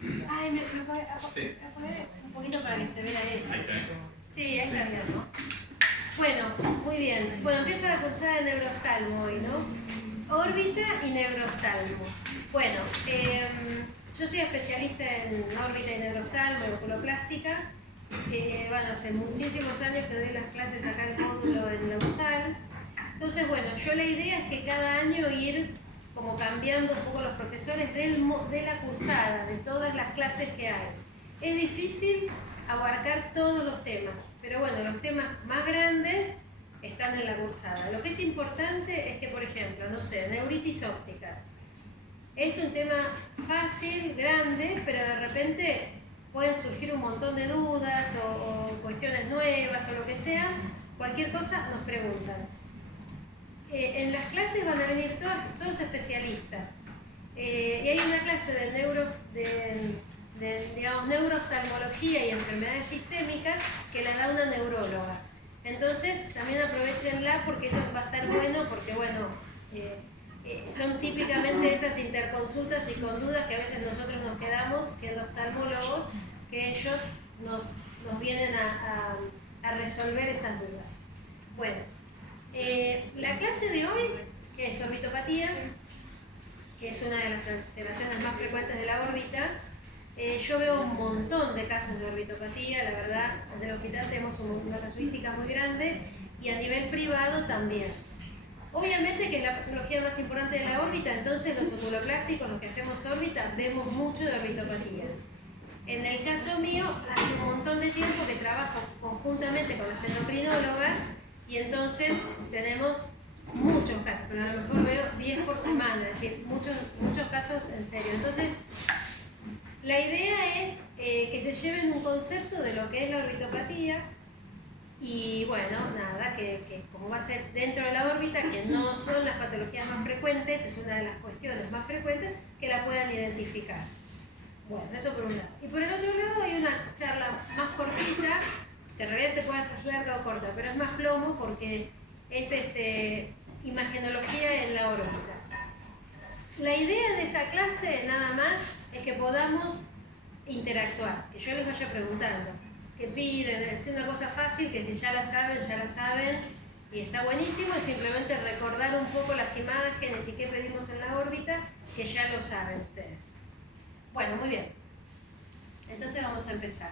Ay, ¿me puede poner un poquito para que se vea esto? Ahí está. Sí, ahí está bien, ¿no? Bueno, muy bien. Bueno, empieza la cursada de neurooftalmo hoy, ¿no? Órbita y neurooftalmo. Bueno, yo soy especialista en órbita y neurooftalmo y oculoplástica. Bueno, hace muchísimos años que doy las clases acá en el módulo en la USAL. Entonces, bueno, yo la idea es que cada año ir como cambiando un poco los profesores de la cursada, de todas las clases que hay. Es difícil abarcar todos los temas, pero bueno, los temas más grandes están en la cursada. Lo que es importante es que, por ejemplo, no sé, neuritis ópticas. Es un tema fácil, grande, pero de repente pueden surgir un montón de dudas o cuestiones nuevas o lo que sea. Cualquier cosa nos preguntan. En las clases van a venir todos especialistas. Y hay una clase digamos, neurooftalmología y enfermedades sistémicas que la da una neuróloga. Entonces, también aprovechenla porque eso va a estar bueno, porque bueno, son típicamente esas interconsultas y con dudas que a veces nosotros nos quedamos siendo oftalmólogos, que ellos nos vienen a resolver esas dudas. Bueno, la clase de hoy, que es orbitopatía, que es una de las alteraciones más frecuentes de la órbita. Yo veo un montón de casos de orbitopatía, la verdad, en el hospital tenemos una casuística muy grande y a nivel privado también. Obviamente que es la patología más importante de la órbita, entonces los oculoplásticos, los que hacemos órbita, vemos mucho de orbitopatía. En el caso mío, hace un montón de tiempo que trabajo conjuntamente con las endocrinólogas y entonces tenemos muchos casos, pero a lo mejor veo 10 por semana, es decir, muchos casos en serio. Entonces, la idea es que se lleven un concepto de lo que es la orbitopatía y bueno, nada, que como va a ser dentro de la órbita, que no son las patologías más frecuentes, es una de las cuestiones más frecuentes, que la puedan identificar. Bueno, eso por un lado. Y por el otro lado hay una charla más cortita, que en realidad se puede hacer larga o corta, pero es más plomo porque es imagenología en la órbita. La idea de esa clase nada más es que podamos interactuar, que yo les vaya preguntando, que piden, es una cosa fácil, que si ya la saben, y está buenísimo, es simplemente recordar un poco las imágenes y qué pedimos en la órbita, que ya lo saben ustedes. Bueno, muy bien. Entonces vamos a empezar.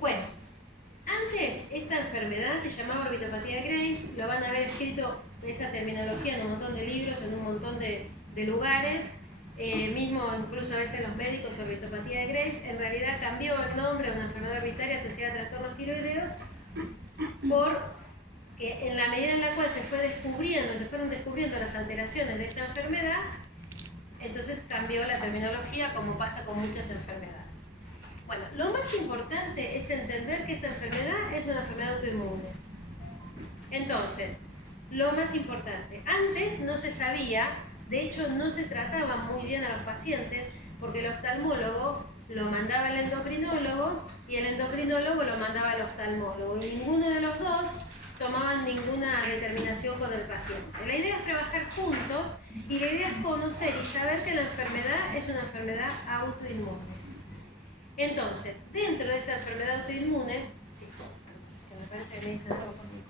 Bueno, antes esta enfermedad se llamaba orbitopatía de Graves, lo van a haber escrito esa terminología en un montón de libros, en un montón de lugares, mismo incluso a veces los médicos, orbitopatía de Graves, en realidad cambió el nombre a una enfermedad orbitaria asociada a trastornos tiroideos porque en la medida en la cual se fueron descubriendo las alteraciones de esta enfermedad, entonces cambió la terminología como pasa con muchas enfermedades. Bueno, lo más importante es entender que esta enfermedad es una enfermedad autoinmune. Entonces, lo más importante, antes no se sabía, de hecho no se trataba muy bien a los pacientes porque el oftalmólogo lo mandaba al endocrinólogo y el endocrinólogo lo mandaba al oftalmólogo y ninguno de los dos tomaban ninguna determinación con el paciente. La idea es trabajar juntos y la idea es conocer y saber que la enfermedad es una enfermedad autoinmune. Entonces, dentro de esta enfermedad autoinmune, sí, que me parece que me dicen algo conmigo.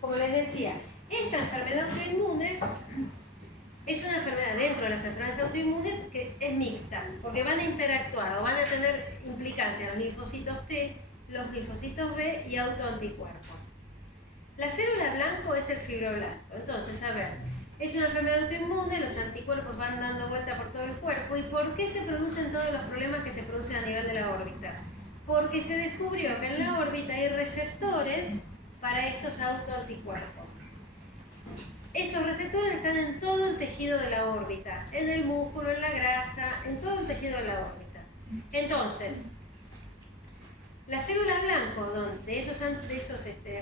Como les decía, esta enfermedad autoinmune es una enfermedad dentro de las enfermedades autoinmunes que es mixta, porque van a interactuar o van a tener implicancia los linfocitos T, los linfocitos B y autoanticuerpos. La célula blanco es el fibroblasto. Entonces, a ver, es una enfermedad autoinmune, los anticuerpos van dando vuelta por todo el cuerpo. ¿Y por qué se producen todos los problemas que se producen a nivel de la órbita? Porque se descubrió que en la órbita hay receptores para estos autoanticuerpos. Esos receptores están en todo el tejido de la órbita, en el músculo, en la grasa, en todo el tejido de la órbita. Entonces, la célula blanco de esos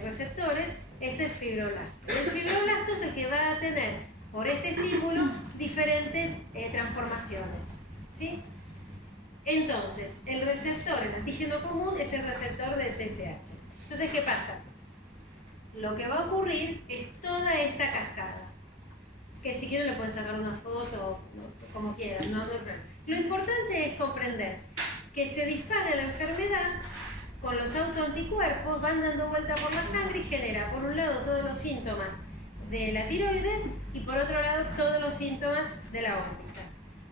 receptores es el fibroblasto. El fibroblasto es el que va a tener, por este estímulo, diferentes transformaciones, ¿sí? Entonces, el receptor, el antígeno común, es el receptor del TSH. Entonces, ¿qué pasa? Lo que va a ocurrir es toda esta cascada, que si quieren le pueden sacar una foto, como quieran, no hay problema. Lo importante es comprender que se dispara la enfermedad con los autoanticuerpos, van dando vuelta por la sangre y genera, por un lado, todos los síntomas de la tiroides y por otro lado, todos los síntomas de la órbita.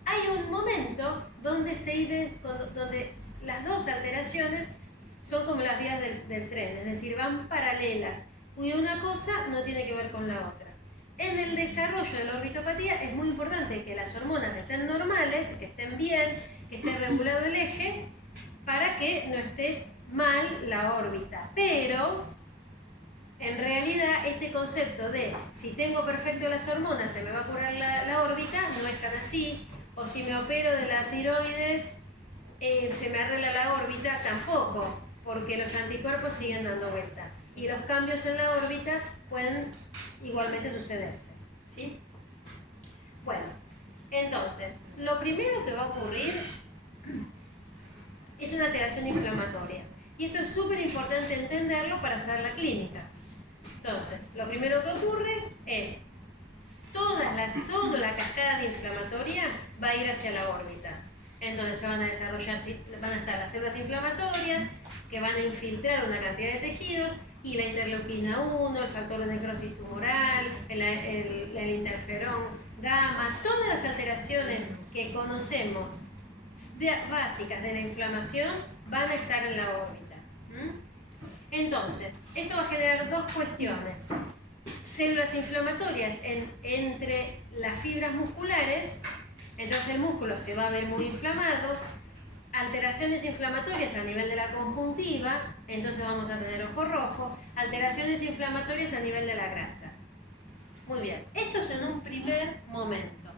Hay un momento donde las dos alteraciones son como las vías del tren, es decir, van paralelas, y una cosa no tiene que ver con la otra. En el desarrollo de la orbitopatía es muy importante que las hormonas estén normales, que estén bien, que esté regulado el eje, para que no esté mal la órbita. Pero, en realidad, este concepto de si tengo perfecto las hormonas, se me va a curar la órbita, no es tan así. O si me opero de la tiroides, se me arregla la órbita, tampoco, porque los anticuerpos siguen dando vuelta. Y los cambios en la órbita pueden igualmente sucederse, ¿sí? Bueno, entonces, lo primero que va a ocurrir es una alteración inflamatoria. Y esto es súper importante entenderlo para saber la clínica. Entonces, lo primero que ocurre es toda la cascada de inflamatoria va a ir hacia la órbita. Entonces se van a desarrollar, van a estar las células inflamatorias que van a infiltrar una cantidad de tejidos y la interleuquina 1, el factor de necrosis tumoral, el interferón gamma, todas las alteraciones que conocemos básicas de la inflamación van a estar en la órbita. Entonces, esto va a generar dos cuestiones. Células inflamatorias entre las fibras musculares, entonces el músculo se va a ver muy inflamado, alteraciones inflamatorias a nivel de la conjuntiva, entonces vamos a tener ojo rojo, alteraciones inflamatorias a nivel de la grasa. Muy bien, esto es en un primer momento.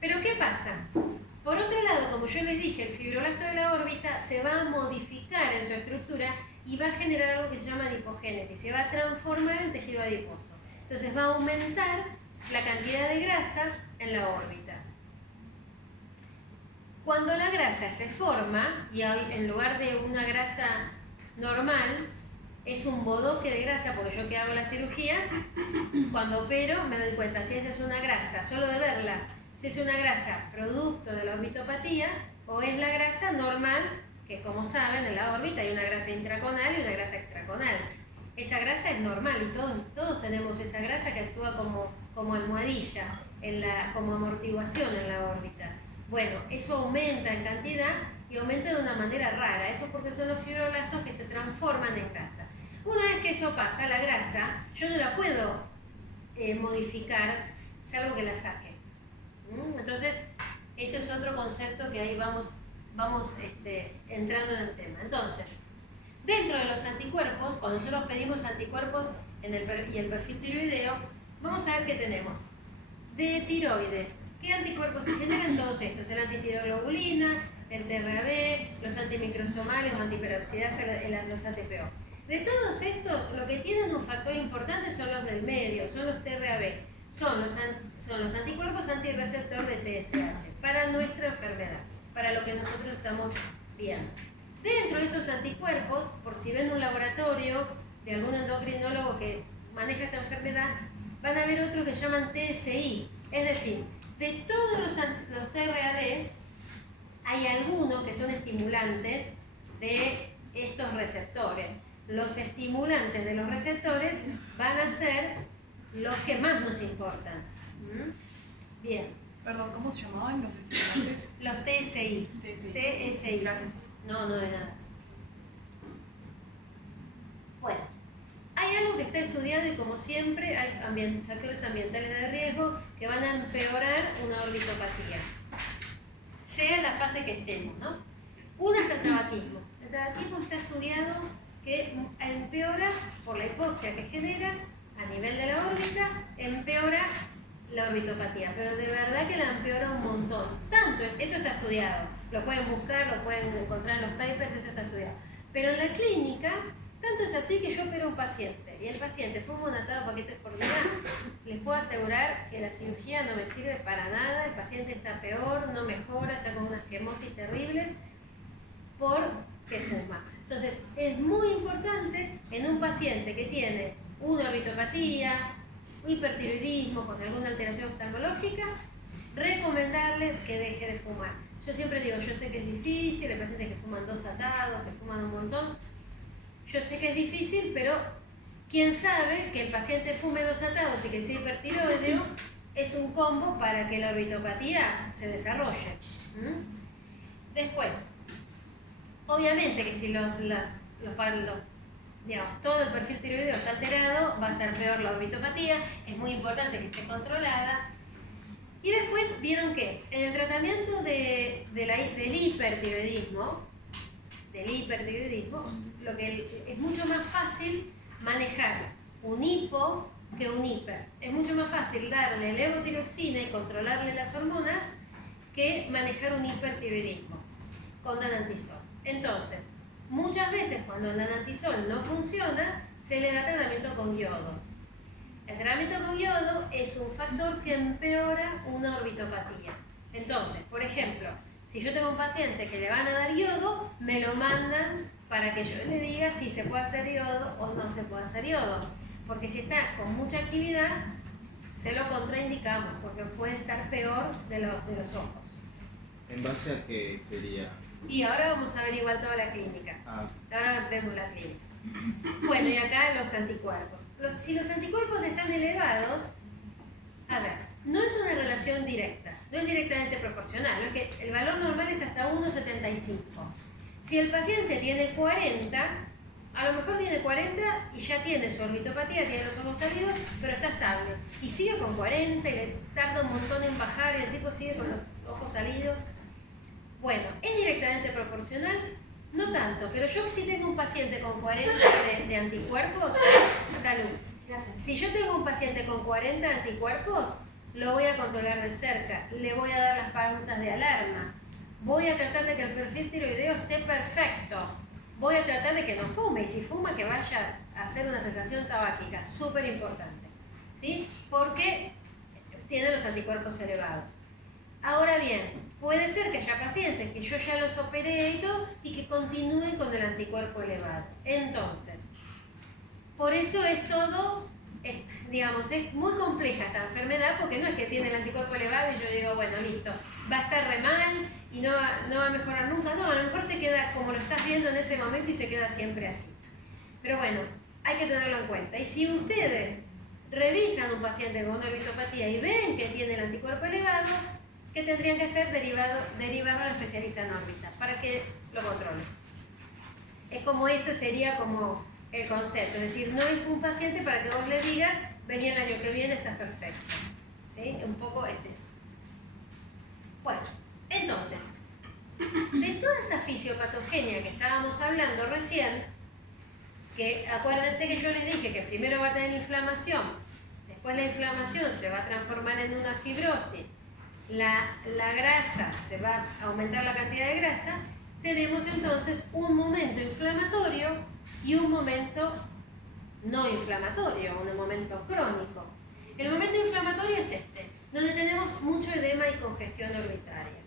Pero ¿qué pasa? Por otro lado, como yo les dije, el fibroblasto de la órbita se va a modificar en su estructura y va a generar algo que se llama adipogénesis, se va a transformar en tejido adiposo. Entonces va a aumentar la cantidad de grasa en la órbita. Cuando la grasa se forma, y en lugar de una grasa normal, es un bodoque de grasa, porque yo que hago las cirugías, cuando opero me doy cuenta si esa es una grasa, solo de verla, si es una grasa producto de la orbitopatía o es la grasa normal, que como saben en la órbita hay una grasa intraconal y una grasa extraconal. Esa grasa es normal y todos tenemos esa grasa que actúa como almohadilla, como amortiguación en la órbita. Bueno, eso aumenta en cantidad y aumenta de una manera rara. Eso porque son los fibroblastos que se transforman en grasa. Una vez que eso pasa, la grasa, yo no la puedo modificar, salvo que la saque. Entonces, eso es otro concepto que ahí vamos entrando en el tema. Entonces, dentro de los anticuerpos, cuando nosotros pedimos anticuerpos y el perfil tiroideo, vamos a ver qué tenemos. De tiroides, ¿qué anticuerpos se generan? Todos estos, el antitiroglobulina, el TRAB, los antimicrosomales, los antiperoxidasas, los ATPO. De todos estos, lo que tienen un factor importante son los del medio, son los TRAB, son los anticuerpos antirreceptor de TSH para nuestra enfermedad, para lo que nosotros estamos viendo. Dentro de estos anticuerpos, por si ven un laboratorio de algún endocrinólogo que maneja esta enfermedad, van a ver otros que llaman TSI, es decir, de todos los TRAB, hay algunos que son estimulantes de estos receptores. Los estimulantes de los receptores van a ser los que más nos importan. Bien. Perdón, ¿cómo se llamaban los estimulantes? Los TSI. TSI. Gracias. No, de nada. Bueno, hay algo que está estudiado y como siempre hay factores ambientales de riesgo que van a empeorar una orbitopatía, sea la fase que estemos, ¿no? Una es el tabaquismo. El tabaquismo está estudiado que empeora por la hipoxia que genera a nivel de la órbita, empeora la orbitopatía, pero de verdad que la empeora un montón. Tanto, eso está estudiado, lo pueden buscar, lo pueden encontrar en los papers, eso está estudiado. Pero en la clínica Tanto es así que yo opero a un paciente y el paciente fuma un atado de paquetes por día. Les puedo asegurar que la cirugía no me sirve para nada, el paciente está peor, no mejora, está con unas quemosis terribles porque fuma. Entonces, es muy importante en un paciente que tiene una orbitopatía, hipertiroidismo con alguna alteración oftalmológica, recomendarle que deje de fumar. Yo siempre digo, yo sé que es difícil, hay pacientes que fuman 2 atados, que fuman un montón. Yo sé que es difícil, pero quién sabe que el paciente fume 2 atados y que sea hipertiroideo es un combo para que la orbitopatía se desarrolle. Después, obviamente que si digamos, todo el perfil tiroideo está alterado, va a estar peor la orbitopatía, es muy importante que esté controlada. Y después vieron que en el tratamiento del hipertiroidismo, lo que es mucho más fácil manejar un hipo que un hiper. Es mucho más fácil darle levotiroxina y controlarle las hormonas que manejar un hipertiroidismo con danantisol. Entonces, muchas veces cuando el danantisol no funciona, se le da tratamiento con yodo. El tratamiento con yodo es un factor que empeora una orbitopatía. Entonces, por ejemplo, si yo tengo un paciente que le van a dar yodo, me lo mandan para que yo le diga si se puede hacer yodo o no se puede hacer yodo. Porque si está con mucha actividad, se lo contraindicamos, porque puede estar peor de los ojos. ¿En base a qué sería? Y ahora vamos a averiguar toda la clínica. Ahora vemos la clínica. Bueno, y acá los anticuerpos. Si los anticuerpos están elevados, a ver, no es una relación directa, no es directamente proporcional, ¿no? Es que el valor normal es hasta 1,75. Si el paciente tiene 40, a lo mejor tiene 40 y ya tiene su orbitopatía, tiene los ojos salidos, pero está estable. Y sigue con 40 y le tarda un montón en bajar y el tipo sigue con los ojos salidos. Bueno, ¿es directamente proporcional? No tanto, pero yo si tengo un paciente con 40 de anticuerpos, salud. Si yo tengo un paciente con 40 anticuerpos, lo voy a controlar de cerca, le voy a dar las pautas de alarma, voy a tratar de que el perfil tiroideo esté perfecto, voy a tratar de que no fume, y si fuma que vaya a hacer una cesación tabáquica, súper importante, ¿sí? Porque tiene los anticuerpos elevados. Ahora bien, puede ser que haya pacientes que yo ya los operé y todo y que continúen con el anticuerpo elevado. Entonces, por eso es todo, digamos, es muy compleja esta enfermedad porque no es que tiene el anticuerpo elevado y yo digo, bueno, listo, va a estar re mal y no va a mejorar nunca. No, a lo mejor se queda como lo estás viendo en ese momento y se queda siempre así. Pero bueno, hay que tenerlo en cuenta. Y si ustedes revisan un paciente con una orbitopatía y ven que tiene el anticuerpo elevado, ¿qué tendrían que hacer? Derivarlo al especialista en órbita para que lo controle. Es como ese sería como el concepto, es decir, no es un paciente para que vos le digas, vení el año que viene, estás perfecto. ¿Sí? Un poco es eso. Bueno, entonces, de toda esta fisiopatogenia que estábamos hablando recién, que acuérdense que yo les dije que primero va a tener inflamación, después la inflamación se va a transformar en una fibrosis, la grasa se va a aumentar la cantidad de grasa, tenemos entonces un momento inflamatorio y un momento no inflamatorio, un momento crónico. El momento inflamatorio es este, donde tenemos mucho edema y congestión orbitaria.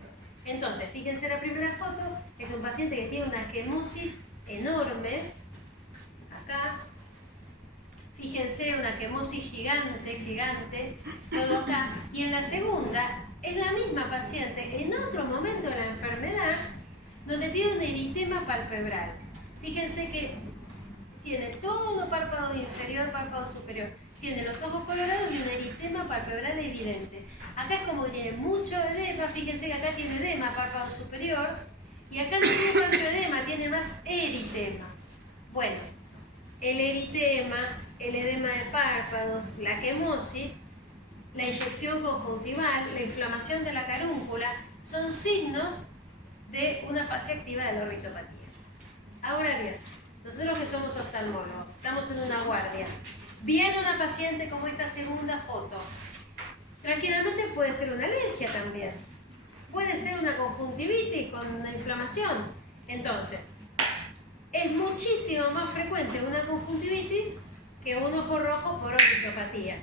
Entonces, fíjense la primera foto, es un paciente que tiene una quemosis enorme, acá, fíjense una quemosis gigante, todo acá, y en la segunda es la misma paciente en otro momento de la enfermedad donde tiene un eritema palpebral. Fíjense que tiene todo párpado inferior, párpado superior. Tiene los ojos colorados y un eritema palpebral evidente. Acá es como que tiene mucho edema, fíjense que acá tiene edema, párpado superior, y acá no tiene tanto edema, tiene más eritema. Bueno, el eritema, el edema de párpados, la quemosis, la inyección conjuntival, la inflamación de la carúncula, son signos de una fase activa de la orbitopatía. Ahora bien, nosotros que somos oftalmólogos, estamos en una guardia, viene una paciente como esta segunda foto, tranquilamente puede ser una alergia también, puede ser una conjuntivitis con una inflamación. Entonces, es muchísimo más frecuente una conjuntivitis que un ojo rojo por orbitopatía.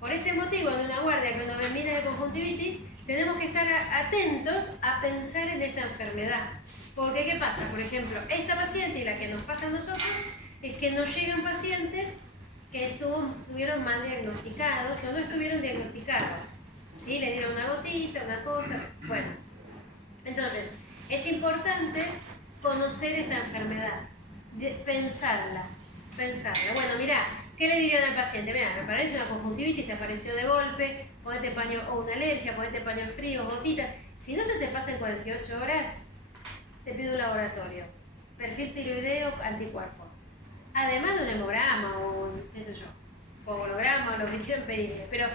Por ese motivo, en una guardia, cuando me mira de conjuntivitis, tenemos que estar atentos a pensar en esta enfermedad. Porque, ¿qué pasa? Por ejemplo, esta paciente y la que nos pasa a nosotros es que nos llegan pacientes que estuvieron mal diagnosticados o no estuvieron diagnosticados. ¿Sí? Le dieron una gotita, una cosa. Bueno, entonces, es importante conocer esta enfermedad, pensarla. Bueno, mira, ¿qué le dirían al paciente? Mira, me parece una conjuntivitis, te apareció de golpe, ponete paño, o una alergia, ponete paño frío, gotitas. Si no se te pasa en 48 horas, te pido un laboratorio, perfil tiroideo, anticuerpos. Además de un hemograma o un, qué sé yo, o holograma o lo que quieran pedirle. Pero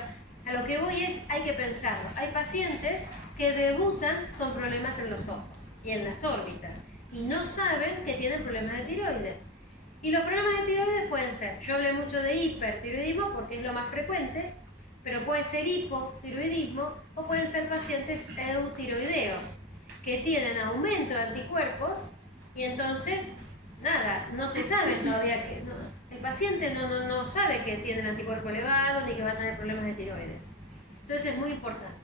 a lo que voy es, hay que pensarlo. Hay pacientes que debutan con problemas en los ojos y en las órbitas y no saben que tienen problemas de tiroides. Y los problemas de tiroides pueden ser, yo hablé mucho de hipertiroidismo porque es lo más frecuente, pero puede ser hipotiroidismo o pueden ser pacientes eutiroideos que tienen aumento de anticuerpos y entonces, nada, no se sabe todavía que el paciente no sabe que tiene el anticuerpo elevado ni que va a tener problemas de tiroides. Entonces es muy importante.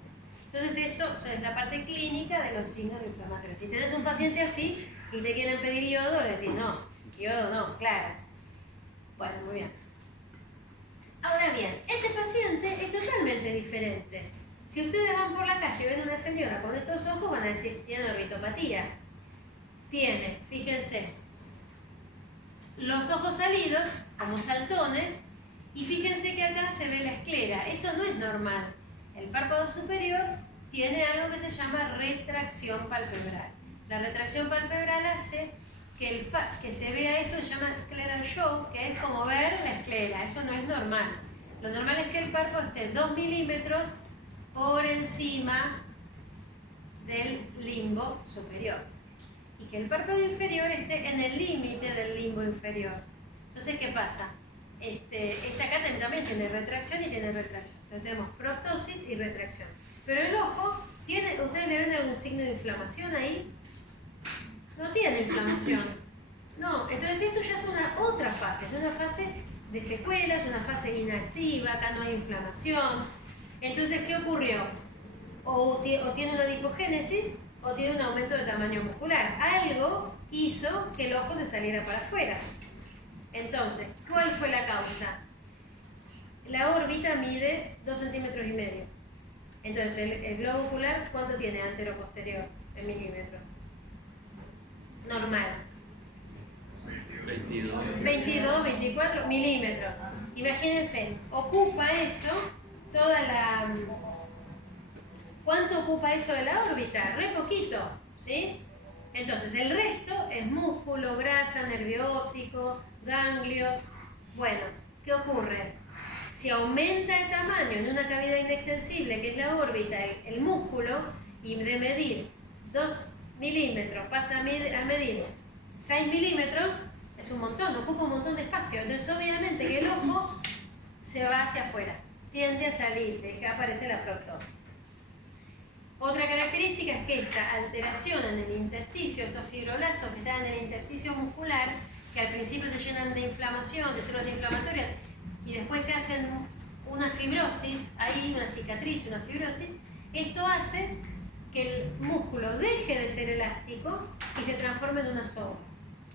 Entonces esto es la parte clínica de los signos inflamatorios. Si tenés un paciente así y te quieren pedir yodo, le decís no, yodo no, claro. Bueno, muy bien. Ahora bien, este paciente es totalmente diferente. Si ustedes van por la calle y ven a una señora con estos ojos, van a decir, tiene orbitopatía. Tiene, fíjense, los ojos salidos, como saltones, y fíjense que acá se ve la esclera. Eso no es normal. El párpado superior tiene algo que se llama retracción palpebral. La retracción palpebral hace que se vea esto, se llama scleral show, que es como ver la esclera. Eso no es normal. Lo normal es que el párpado esté 2 milímetros por encima del limbo superior y que el párpado inferior esté en el límite del limbo inferior. Entonces, ¿qué pasa? Este acá también tiene retracción y tiene retracción. Entonces tenemos proptosis y retracción. Pero el ojo, ¿ustedes le ven algún signo de inflamación ahí? No tiene inflamación. No, entonces esto ya es otra fase, es una fase de secuelas, es una fase inactiva, acá no hay inflamación. Entonces, ¿qué ocurrió? O tiene una adipogénesis o tiene un aumento de tamaño muscular. Algo hizo que el ojo se saliera para afuera. Entonces, ¿cuál fue la causa? La órbita mide 2,5 centímetros. Entonces, el globo ocular, ¿cuánto tiene antero-posterior en milímetros? Normal. 22, 24 milímetros. Imagínense, ocupa eso toda la... ¿Cuánto ocupa eso de la órbita? Re poquito, ¿sí? Entonces, el resto es músculo, grasa, nervio óptico, ganglios. Bueno, ¿qué ocurre? Si aumenta el tamaño en una cavidad inextensible, que es la órbita, el músculo, y de medir 2 milímetros pasa a medir 6 milímetros, es un montón, ocupa un montón de espacio. Entonces, obviamente que el ojo se va hacia afuera, tiende a salir, se deja aparecer la proptosis. Otra característica es que esta alteración en el intersticio, estos fibroblastos que están en el intersticio muscular, que al principio se llenan de inflamación, de células inflamatorias, y después se hacen una fibrosis, hay una cicatriz, una fibrosis, esto hace que el músculo deje de ser elástico y se transforme en una soga.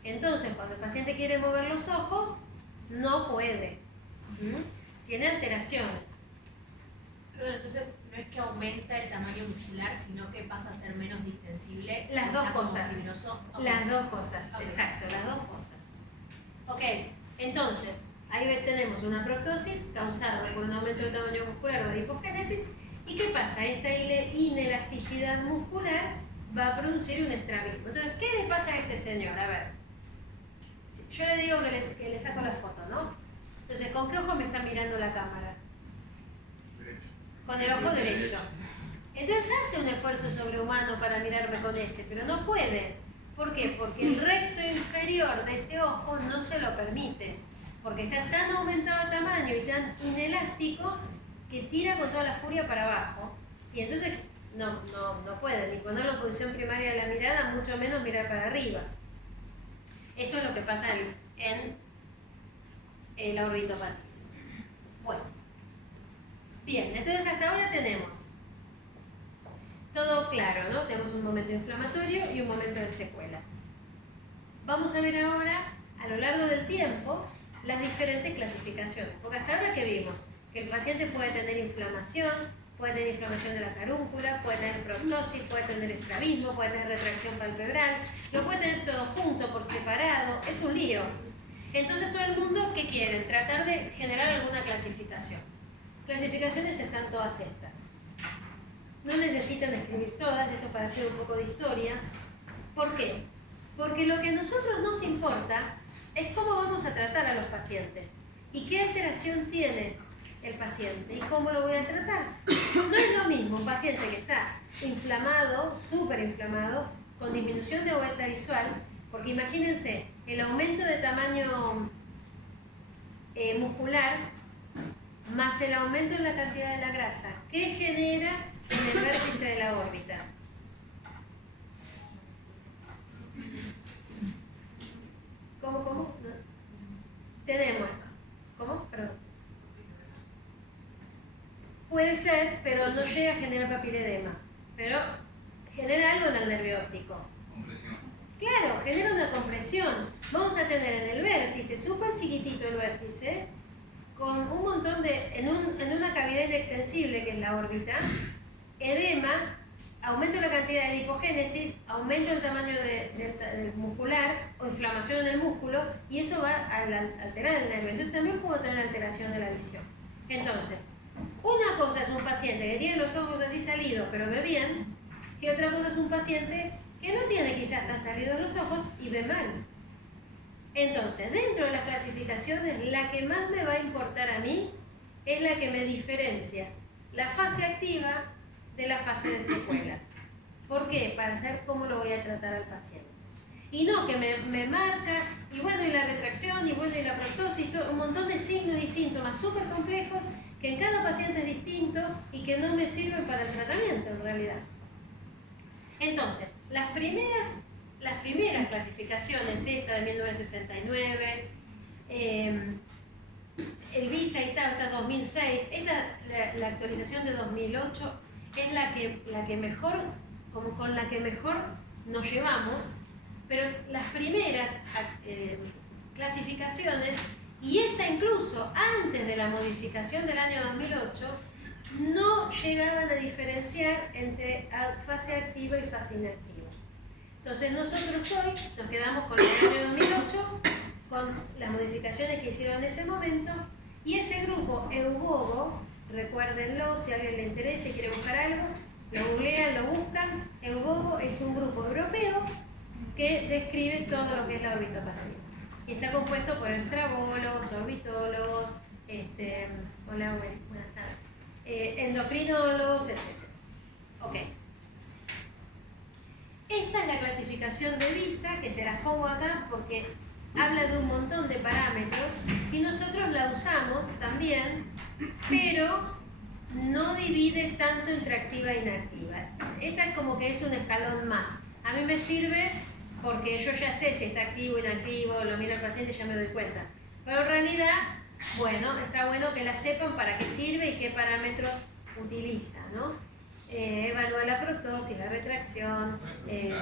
Entonces, cuando el paciente quiere mover los ojos, no puede. Tiene alteraciones. Pero entonces no es que aumenta el tamaño muscular, sino que pasa a ser menos distensible. Las dos cosas. Okay. Las dos cosas, Okay. exacto, las dos cosas. Ok, entonces, ahí tenemos una proptosis causada por un aumento del tamaño muscular o de hipogénesis. ¿Y qué pasa? Esta inelasticidad muscular va a producir un estrabismo. Entonces, ¿qué le pasa a este señor? A ver, yo le digo que le saco la foto, ¿no? Entonces, ¿con qué ojo me está mirando la cámara? Con el ojo derecho. Entonces hace un esfuerzo sobrehumano para mirarme con este, pero no puede. ¿Por qué? Porque el recto inferior de este ojo no se lo permite. Porque está tan aumentado el tamaño y tan inelástico que tira con toda la furia para abajo. Y entonces no puede ni ponerlo en posición primaria de la mirada, mucho menos mirar para arriba. Eso es lo que pasa en la orbitopatía. Bueno, bien, entonces hasta ahora tenemos todo claro, ¿no? Tenemos un momento inflamatorio y un momento de secuelas. Vamos a ver ahora, a lo largo del tiempo, las diferentes clasificaciones. Porque hasta ahora que vimos que el paciente puede tener inflamación de la carúncula, puede tener proptosis, puede tener estrabismo, puede tener retracción palpebral, lo puede tener todo junto, por separado, es un lío. Entonces todo el mundo, ¿qué quiere? Tratar de generar alguna clasificación. Clasificaciones están todas estas. No necesitan escribir todas, esto para hacer un poco de historia. ¿Por qué? Porque lo que a nosotros nos importa es cómo vamos a tratar a los pacientes y qué alteración tiene el paciente y cómo lo voy a tratar. No es lo mismo un paciente que está inflamado, súper inflamado, con disminución de agudeza visual, porque imagínense el aumento de tamaño muscular más el aumento en la cantidad de la grasa. ¿Qué genera en el vértice de la órbita? ¿Cómo? No. Tenemos. ¿Cómo? Perdón. Puede ser, pero no llega a generar papiledema. Pero genera algo en el nervio óptico. Compresión. Claro, genera una compresión. Vamos a tener en el vértice, súper chiquitito el vértice, con un montón de, en una cavidad inextensible que es la órbita, edema, aumento de la cantidad de lipogénesis, aumento del tamaño del muscular o inflamación en el músculo, y eso va a alterar el nervio. Entonces también puedo tener alteración de la visión. Entonces, una cosa es un paciente que tiene los ojos así salidos pero ve bien, y otra cosa es un paciente que no tiene quizás tan salidos los ojos y ve mal. Entonces, dentro de las clasificaciones, la que más me va a importar a mí es la que me diferencia la fase activa de la fase de secuelas. ¿Por qué? Para saber cómo lo voy a tratar al paciente. Y no que me marca, y bueno, y la retracción, y bueno, y la proptosis, un montón de signos y síntomas súper complejos que en cada paciente es distinto y que no me sirven para el tratamiento en realidad. Entonces, las primeras clasificaciones, esta de 1969, el VISA y tal, esta 2006, la actualización de 2008 es la que mejor, como con la que mejor nos llevamos, pero las primeras clasificaciones, y esta incluso antes de la modificación del año 2008, no llegaban a diferenciar entre fase activa y fase inactiva. Entonces nosotros hoy nos quedamos con el año 2008, con las modificaciones que hicieron en ese momento, y ese grupo EUGOGO, recuérdenlo, si a alguien le interesa y quiere buscar algo, lo googlean, lo buscan. EUGOGO es un grupo europeo que describe todo lo que es la orbitopatía. Y está compuesto por estrabólogos, orbitólogos, hola, buenas tardes, endocrinólogos, etc. Ok. Esta es la clasificación de VISA, que se las pongo acá porque habla de un montón de parámetros y nosotros la usamos también, pero no divide tanto entre activa e inactiva. Esta como que es un escalón más. A mí me sirve porque yo ya sé si está activo o inactivo, lo miro al paciente y ya me doy cuenta. Pero en realidad, bueno, está bueno que la sepan para qué sirve y qué parámetros utiliza, ¿no? Evalúa la proptosis, la retracción, el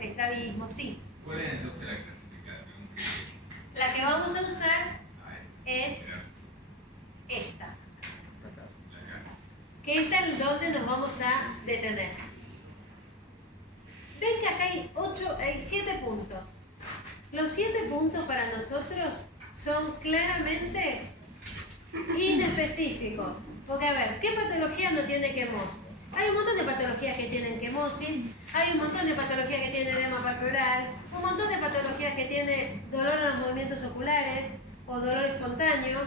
estrabismo, sí. ¿Cuál es entonces la clasificación? La que vamos a usar es esta. Que esta es donde nos vamos a detener. Ven que acá hay 7 puntos. Los 7 puntos para nosotros son claramente inespecíficos. Porque a ver, ¿qué patología no tiene quemosis? Hay un montón de patologías que tienen quemosis, hay un montón de patologías que tienen edema palpebral, un montón de patologías que tienen dolor en los movimientos oculares o dolor espontáneo,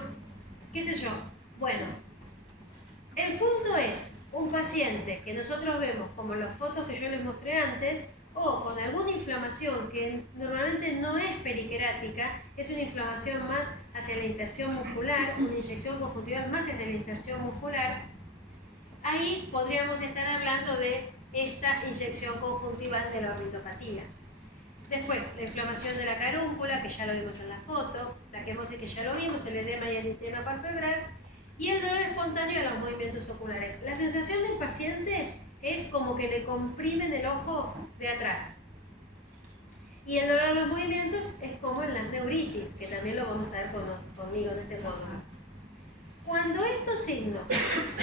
qué sé yo. Bueno, el punto es un paciente que nosotros vemos como las fotos que yo les mostré antes, o con alguna inflamación que normalmente no es periquerática, es una inflamación más hacia la inserción muscular, una inyección conjuntival más hacia la inserción muscular. Ahí podríamos estar hablando de esta inyección conjuntival de la orbitopatía. Después, la inflamación de la carúncula, que ya lo vimos en la foto, la quemosis que ya lo vimos, el edema y el edema palpebral, y el dolor espontáneo de los movimientos oculares. La sensación del paciente es como que le comprimen el ojo de atrás. Y el dolor de los movimientos es como en las neuritis, que también lo vamos a ver conmigo en este módulo. Cuando estos signos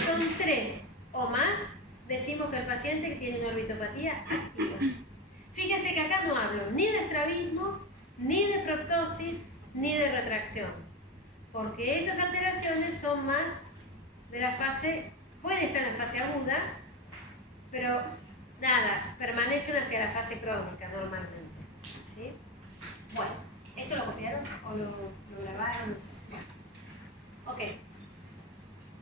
son 3 o más, decimos que el paciente tiene una orbitopatía activa. Fíjense que acá no hablo ni de estrabismo, ni de proptosis, ni de retracción, porque esas alteraciones son más de la fase, puede estar en fase aguda, pero nada, permanecen hacia la fase crónica normalmente. ¿Sí? Bueno, ¿esto lo copiaron o lo grabaron? No sé si. Ok.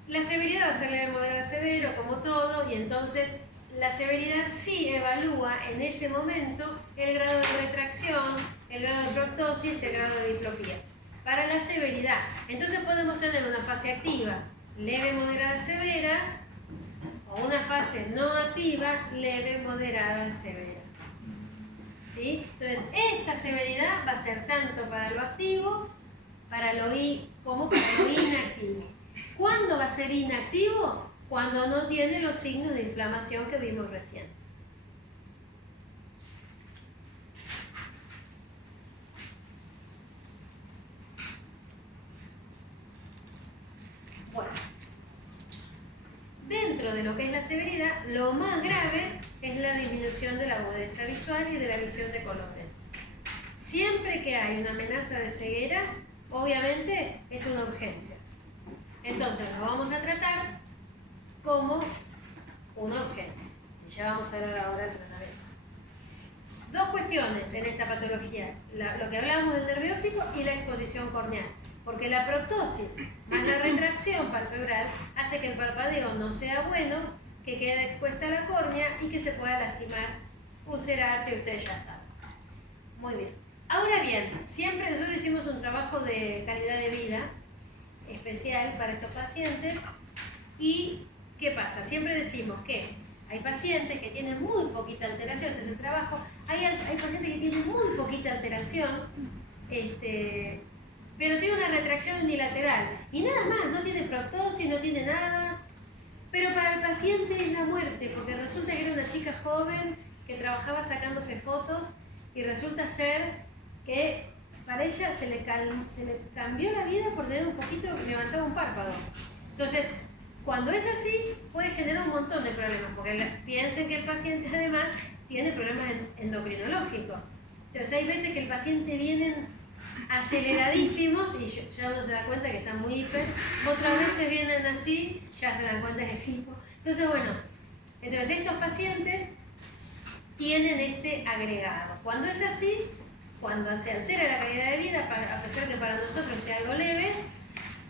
La severidad va a ser leve, moderada, severo, como todo, y entonces la severidad sí evalúa en ese momento el grado de retracción, el grado de proptosis, el grado de diplopía. Para la severidad, entonces podemos tener una fase activa, leve, moderada, severa, o una fase no activa, leve, moderada, severa. ¿Sí? Entonces, esta severidad va a ser tanto para lo activo como para lo inactivo. ¿Cuándo va a ser inactivo? Cuando no tiene los signos de inflamación que vimos recién. Bueno, dentro de lo que es la severidad, lo más grave es la disminución de la agudeza visual y de la visión de colores. Siempre que hay una amenaza de ceguera, obviamente es una urgencia. Entonces lo vamos a tratar como una urgencia. Y ya vamos a ver ahora el tratamiento. Dos cuestiones en esta patología, lo que hablábamos del nervio óptico y la exposición corneal. Porque la proptosis más la retracción palpebral hace que el parpadeo no sea bueno, que quede expuesta a la córnea y que se pueda lastimar, ulcerarse, ustedes ya saben. Muy bien. Ahora bien, siempre nosotros hicimos un trabajo de calidad de vida especial para estos pacientes y ¿qué pasa? Siempre decimos que hay pacientes que tienen muy poquita alteración, este es el trabajo, hay pacientes que tienen muy poquita alteración, pero tiene una retracción unilateral y nada más, no tiene proptosis, no tiene nada, pero para el paciente es la muerte, porque resulta que era una chica joven que trabajaba sacándose fotos y resulta ser que para ella se le cambió la vida por tener un poquito, levantaba un párpado. Entonces, cuando es así, puede generar un montón de problemas, porque piensen que el paciente además tiene problemas endocrinológicos. Entonces, hay veces que el paciente vienen aceleradísimos y ya uno se da cuenta que están muy hiper, otras veces vienen así, ya se dan cuenta que sí. Entonces, bueno, estos pacientes tienen este agregado. Cuando es así, cuando se altera la calidad de vida, a pesar que para nosotros sea algo leve,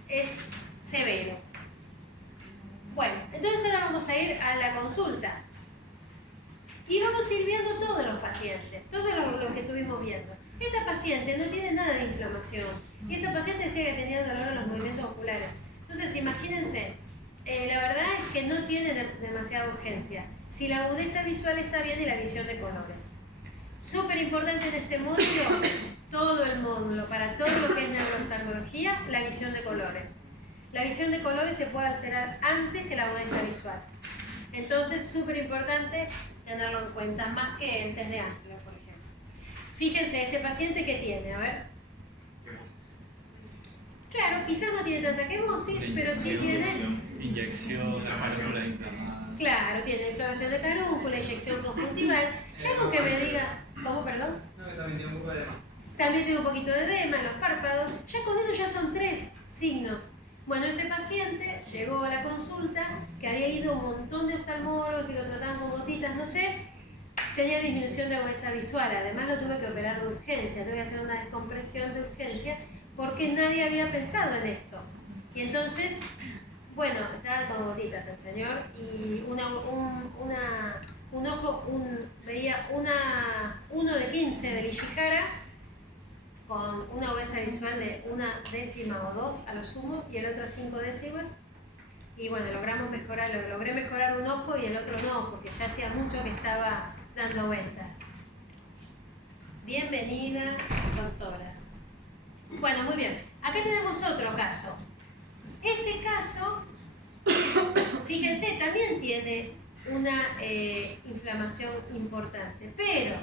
es severo. Bueno, entonces ahora vamos a ir a la consulta. Y vamos a ir viendo todos los pacientes, todo lo que estuvimos viendo. Esta paciente no tiene nada de inflamación. Y esa paciente decía que tenía dolor en los movimientos oculares. Entonces, imagínense, la verdad es que no tiene demasiada urgencia. Si la agudeza visual está bien y la visión de colores. Súper importante en este módulo, todo el módulo, para todo lo que es neurooftalmología, la visión de colores. La visión de colores se puede alterar antes que la agudeza visual. Entonces, súper importante tenerlo en cuenta, más que el test de Amsler, por ejemplo. Fíjense, este paciente que tiene, a ver. Claro, quizás no tiene tanta quemosis, pero sí tiene... Inyección, la carúncula inflamada. Claro, tiene inflamación de carúncula, inyección conjuntival. Ya con que me diga... ¿Cómo, perdón? No, que también tiene un poco de edema. También tiene un poquito de edema en los párpados. Ya con eso ya son 3 signos. Bueno, este paciente llegó a la consulta, que había ido a un montón de oftalmólogos y lo trataban con gotitas, no sé, tenía disminución de agudeza visual, además lo tuve que operar de urgencia, tuve que hacer una descompresión de urgencia, porque nadie había pensado en esto. Y entonces, bueno, estaba con gotitas el señor, y veía uno de 15 de Ishihara, con una agudeza visual de 1/10 o 2 a lo sumo y el otro a 5 décimas. Y bueno, logré mejorar un ojo y el otro no, porque ya hacía mucho que estaba dando vueltas. Bienvenida, doctora. Bueno, muy bien. Acá tenemos otro caso. Este caso, fíjense, también tiene una inflamación importante. Pero.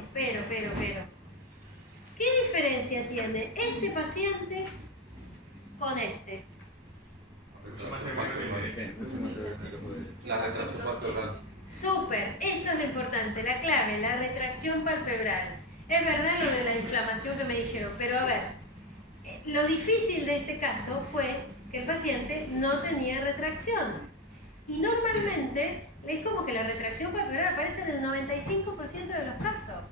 ¿Qué diferencia tiene este paciente con este? La retracción palpebral. Súper, eso es lo importante, la clave, la retracción palpebral. Es verdad lo de la inflamación que me dijeron, pero a ver, lo difícil de este caso fue que el paciente no tenía retracción. Y normalmente es como que la retracción palpebral aparece en el 95% de los casos,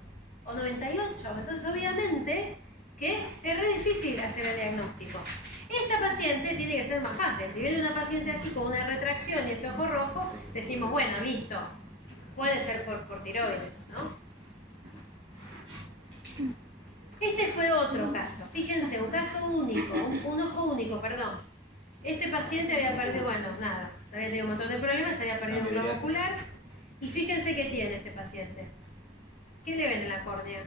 o 98%. Entonces obviamente que es re difícil hacer el diagnóstico. Esta paciente tiene que ser más fácil. Si viene una paciente así con una retracción y ese ojo rojo, decimos, bueno, listo, puede ser por tiroides, ¿no? Este fue otro caso. Fíjense, un caso único, un ojo único, perdón. Este paciente había perdido, bueno, nada, había tenido un montón de problemas, había perdido un globo ocular. Y fíjense qué tiene este paciente. ¿Qué le ven en la córnea?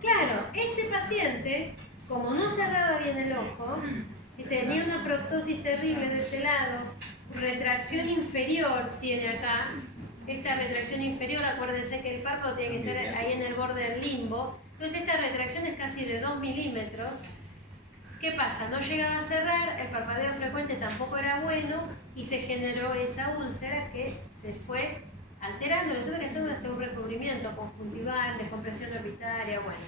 Claro, este paciente, como no cerraba bien el ojo, tenía una proptosis terrible de ese lado, retracción inferior tiene acá. Esta retracción inferior, acuérdense que el párpado tiene que estar ahí en el borde del limbo. Entonces esta retracción es casi de 2 milímetros. ¿Qué pasa? No llegaba a cerrar, el parpadeo frecuente tampoco era bueno y se generó esa úlcera que se fue alterando. Le tuve que hacer hasta un recubrimiento conjuntival, descompresión orbitaria, bueno.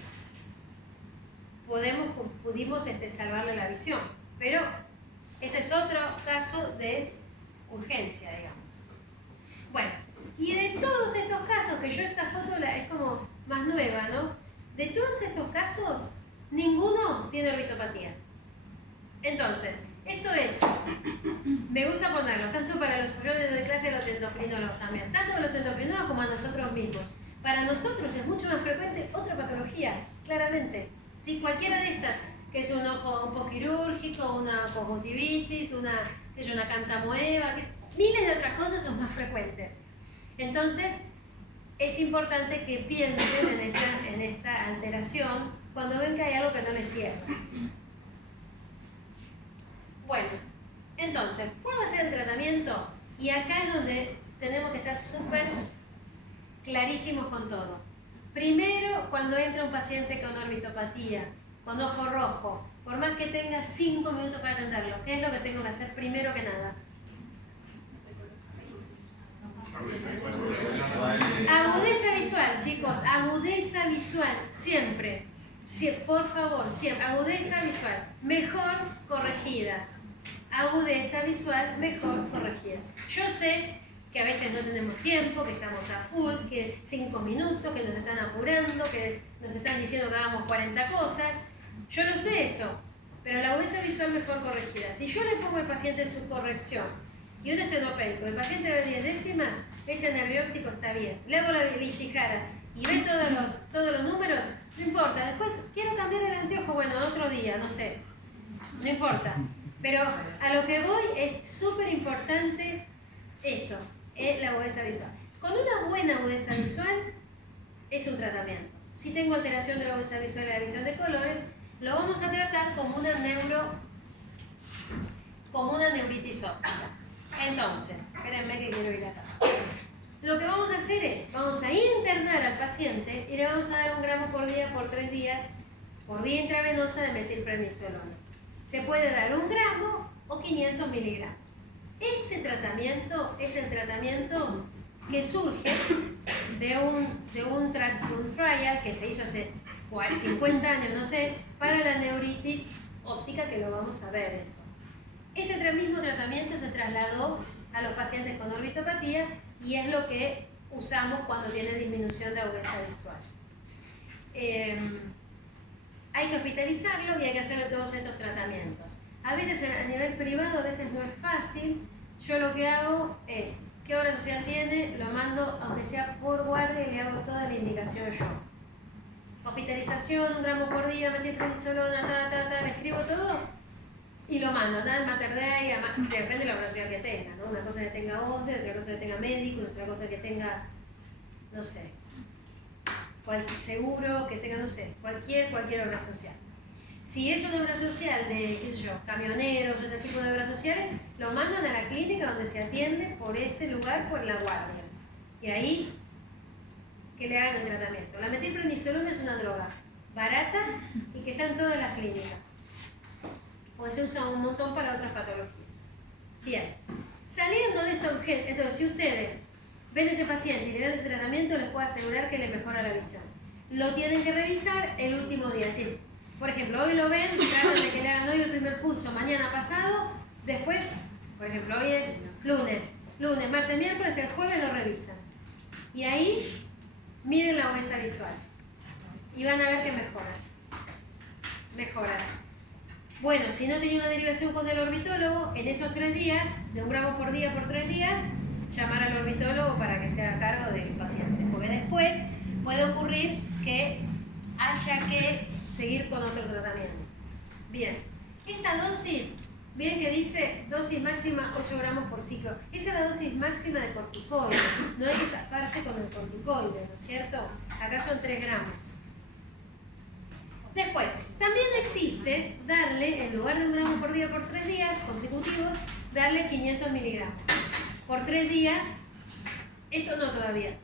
Pudimos salvarle la visión, pero ese es otro caso de urgencia, digamos. Bueno, y de todos estos casos, que yo esta foto es como más nueva, ¿no? De todos estos casos, ninguno tiene orbitopatía. Entonces, esto es, me gusta ponerlo, tanto para los, yo le doy clase a los endocrinólogos también, tanto a los endocrinólogos como a nosotros mismos. Para nosotros es mucho más frecuente otra patología, claramente. Si cualquiera de estas, que es un ojo un poco quirúrgico, una conjuntivitis, una cantamoeba, miles de otras cosas son más frecuentes. Entonces, es importante que piensen en esta alteración cuando ven que hay algo que no les cierra. Bueno, entonces, ¿cuál va a ser el tratamiento? Y acá es donde tenemos que estar súper clarísimos con todo. Primero, cuando entra un paciente con orbitopatía, con ojo rojo, por más que tenga 5 minutos para atenderlo, ¿qué es lo que tengo que hacer primero que nada? Agudeza visual, chicos, agudeza visual, siempre. Por favor, siempre, agudeza visual, mejor corregida. Agudeza visual, mejor corregida. Yo sé que a veces no tenemos tiempo, que estamos a full, que 5 minutos, que nos están apurando, que nos están diciendo que hagamos 40 cosas. Yo lo sé eso, pero la agudeza visual mejor corregida. Si yo le pongo al paciente su corrección y un estenopeico, el paciente ve 10 décimas, ese nervio óptico está bien. Le hago la Ishihara y ve todos los números, no importa. Después quiero cambiar el anteojo, bueno, otro día, no sé, no importa. Pero a lo que voy es súper importante eso, es la agudeza visual. Con una buena agudeza visual es un tratamiento. Si tengo alteración de la agudeza visual y la visión de colores, lo vamos a tratar como una neuritis óptica. Entonces, espérenme que quiero ir acá. Lo que vamos a hacer es, vamos a internar al paciente y le vamos a dar 1 gramo por día por 3 días por vía intravenosa de metilprednisolona. Se puede dar 1 gramo o 500 miligramos. Este tratamiento es el tratamiento que surge de un trial que se hizo hace 50 años, no sé, para la neuritis óptica, que lo vamos a ver eso. Ese mismo tratamiento se trasladó a los pacientes con orbitopatía y es lo que usamos cuando tienen disminución de agudeza visual. Hay que hospitalizarlo y hay que hacerle todos estos tratamientos. A veces a nivel privado, a veces no es fácil. Yo lo que hago es, ¿qué hora social tiene? Lo mando, aunque sea por guardia, y le hago toda la indicación yo. Hospitalización, 1 gramo por día, metilprednisolona, le escribo todo y lo mando. Nada en maternidad y depende de la velocidad que tenga, ¿no? Una cosa que tenga ONDE, otra cosa que tenga médico, otra cosa que tenga no sé, seguro que tenga, no sé, cualquier obra social. Si es una obra social de, qué sé yo, camioneros, ese tipo de obras sociales, lo mandan a la clínica donde se atiende por ese lugar, por la guardia. Y ahí, que le hagan el tratamiento. La metilprednisolona es una droga barata y que está en todas las clínicas. Porque se usa un montón para otras patologías. Bien, saliendo de esto, entonces si ustedes ven a ese paciente y le dan ese tratamiento, les puedo asegurar que le mejora la visión. Lo tienen que revisar el último día. Es decir, por ejemplo, hoy lo ven, tratan de que le hagan hoy el primer pulso, mañana pasado, después, por ejemplo, hoy es lunes, martes, miércoles, el jueves lo revisan. Y ahí miren la OESA visual y van a ver que mejora. Bueno, si no tenía una derivación con el orbitólogo, en esos 3 días, de 1 gramo por día por 3 días, llamar al orbitólogo para que se haga cargo del paciente. Porque después puede ocurrir que haya que seguir con otro tratamiento. Bien, esta dosis, bien que dice dosis máxima 8 gramos por ciclo. Esa es la dosis máxima de corticoide. No hay que zafarse con el corticoide, ¿no es cierto? Acá son 3 gramos. Después, también existe darle, en lugar de 1 gramo por día por 3 días consecutivos, darle 500 miligramos. Por 3 días, esto no todavía.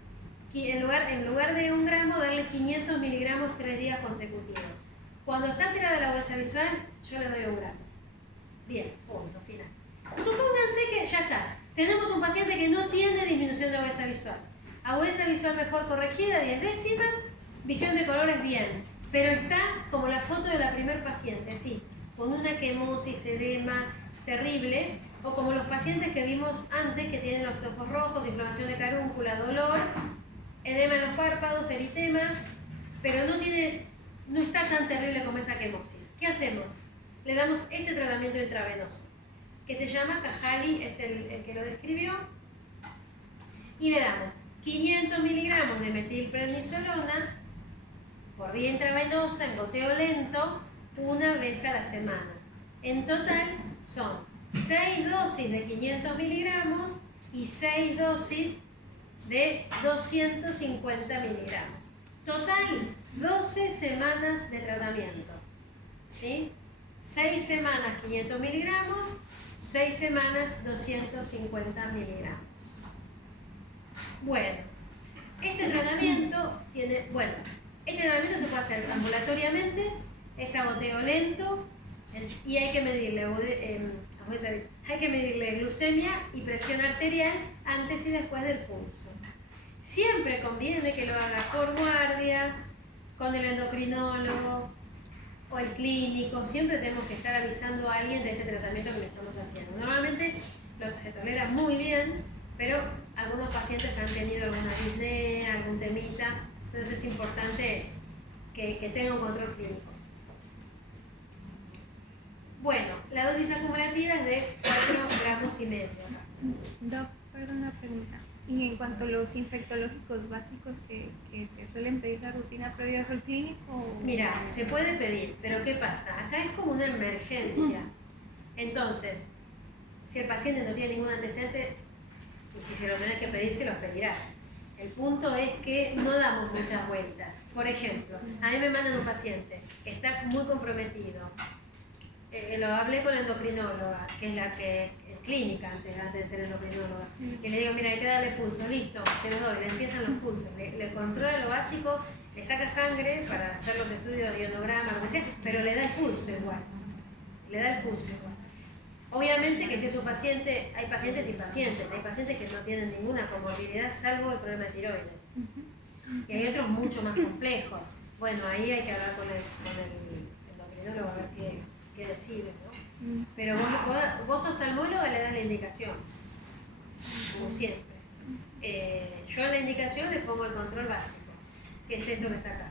En lugar de 1 gramo, darle 500 miligramos 3 días consecutivos. Cuando está tirada la OESA visual, yo le doy 1 gramo. Bien, punto, final. Supónganse que ya está. Tenemos un paciente que no tiene disminución de OESA visual. OESA visual mejor corregida, 10 décimas, visión de colores bien. Pero está como la foto de la primer paciente, así, con una quemosis, edema terrible, o como los pacientes que vimos antes que tienen los ojos rojos, inflamación de carúncula, dolor, edema en los párpados, eritema, pero no está tan terrible como esa quemosis. ¿Qué hacemos? Le damos este tratamiento intravenoso, que se llama Cajali, es el que lo describió, y le damos 500 miligramos de metilprednisolona por vía intravenosa, en goteo lento, 1 vez a la semana. En total son 6 dosis de 500 miligramos y 6 dosis de 250 miligramos. Total, 12 semanas de tratamiento. ¿Sí? 6 semanas 500 miligramos, 6 semanas 250 miligramos. Bueno, este tratamiento se puede hacer ambulatoriamente, es a goteo lento y hay que medirle glucemia y presión arterial antes y después del pulso. Siempre conviene que lo haga por guardia, con el endocrinólogo o el clínico. Siempre tenemos que estar avisando a alguien de este tratamiento que le estamos haciendo. Normalmente se tolera muy bien, pero algunos pacientes han tenido alguna disnea, algún temita. Entonces es importante que tenga un control clínico. Bueno, la dosis acumulativa es de 4,5 gramos. Doc, perdón, una pregunta. Y en cuanto a los infectológicos básicos que se suelen pedir la rutina previa al clínico. Mira, se puede pedir, pero ¿qué pasa? Acá es como una emergencia. Entonces, si el paciente no tiene ningún antecedente, y si se lo tenés que pedir, se los pedirás. El punto es que no damos muchas vueltas. Por ejemplo, a mí me mandan un paciente que está muy comprometido. Lo hablé con la endocrinóloga, que es la que clínica antes de ser endocrinóloga. Y le digo, mira, hay que darle pulso, listo, se lo doy, le empiezan los pulsos, le controla lo básico, le saca sangre para hacer los estudios de ionograma, lo que sea, pero le da el pulso igual. Obviamente que si es un paciente, hay pacientes y pacientes, hay pacientes que no tienen ninguna comorbilidad salvo el problema de tiroides. Y hay otros mucho más complejos. Bueno, ahí hay que hablar con el endocrinólogo a ver qué decide, ¿no? Pero vos oftalmóloga le das la indicación, como siempre. Yo en la indicación le pongo el control básico, que es esto que está acá.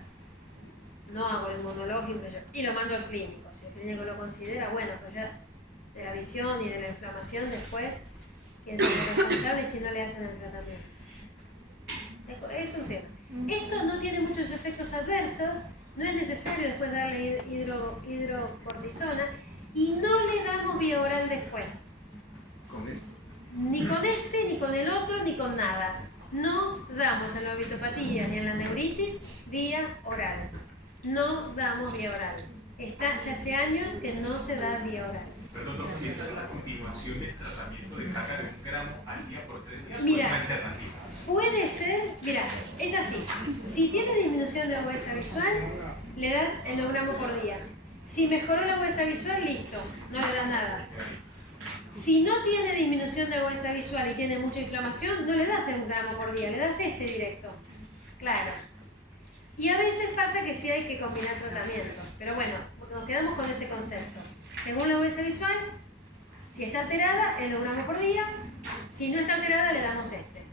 No hago el monológico y lo mando al clínico. Si el clínico lo considera, bueno, pues ya de la visión y de la inflamación después, quién es el responsable si no le hacen el tratamiento. Es un tema. Esto no tiene muchos efectos adversos, no es necesario después darle hidrocortisona y no le damos vía oral después. ¿Con esto? Ni con este, ni con el otro, ni con nada. No damos en la orbitopatía ni en la neuritis vía oral. No damos vía oral. Está ya hace años que no se da vía oral. Perdón, doctor, ¿esta es la continuación del tratamiento de carga de 1 gramo al día por 3 días? Mira, ¿O es una alternativa? Puede ser, mira, es así. Si tiene disminución de agudeza visual, le das el 1 gramo por día. Si mejoró la agudeza visual, listo, no le das nada. Si no tiene disminución de agudeza visual y tiene mucha inflamación, no le das el 1 gramo por día, le das este directo. Claro. Y a veces pasa que sí hay que combinar tratamientos, pero bueno, nos quedamos con ese concepto. Según la agudeza visual, si está alterada, el 1 gramo por día. Si no está alterada, le damos este.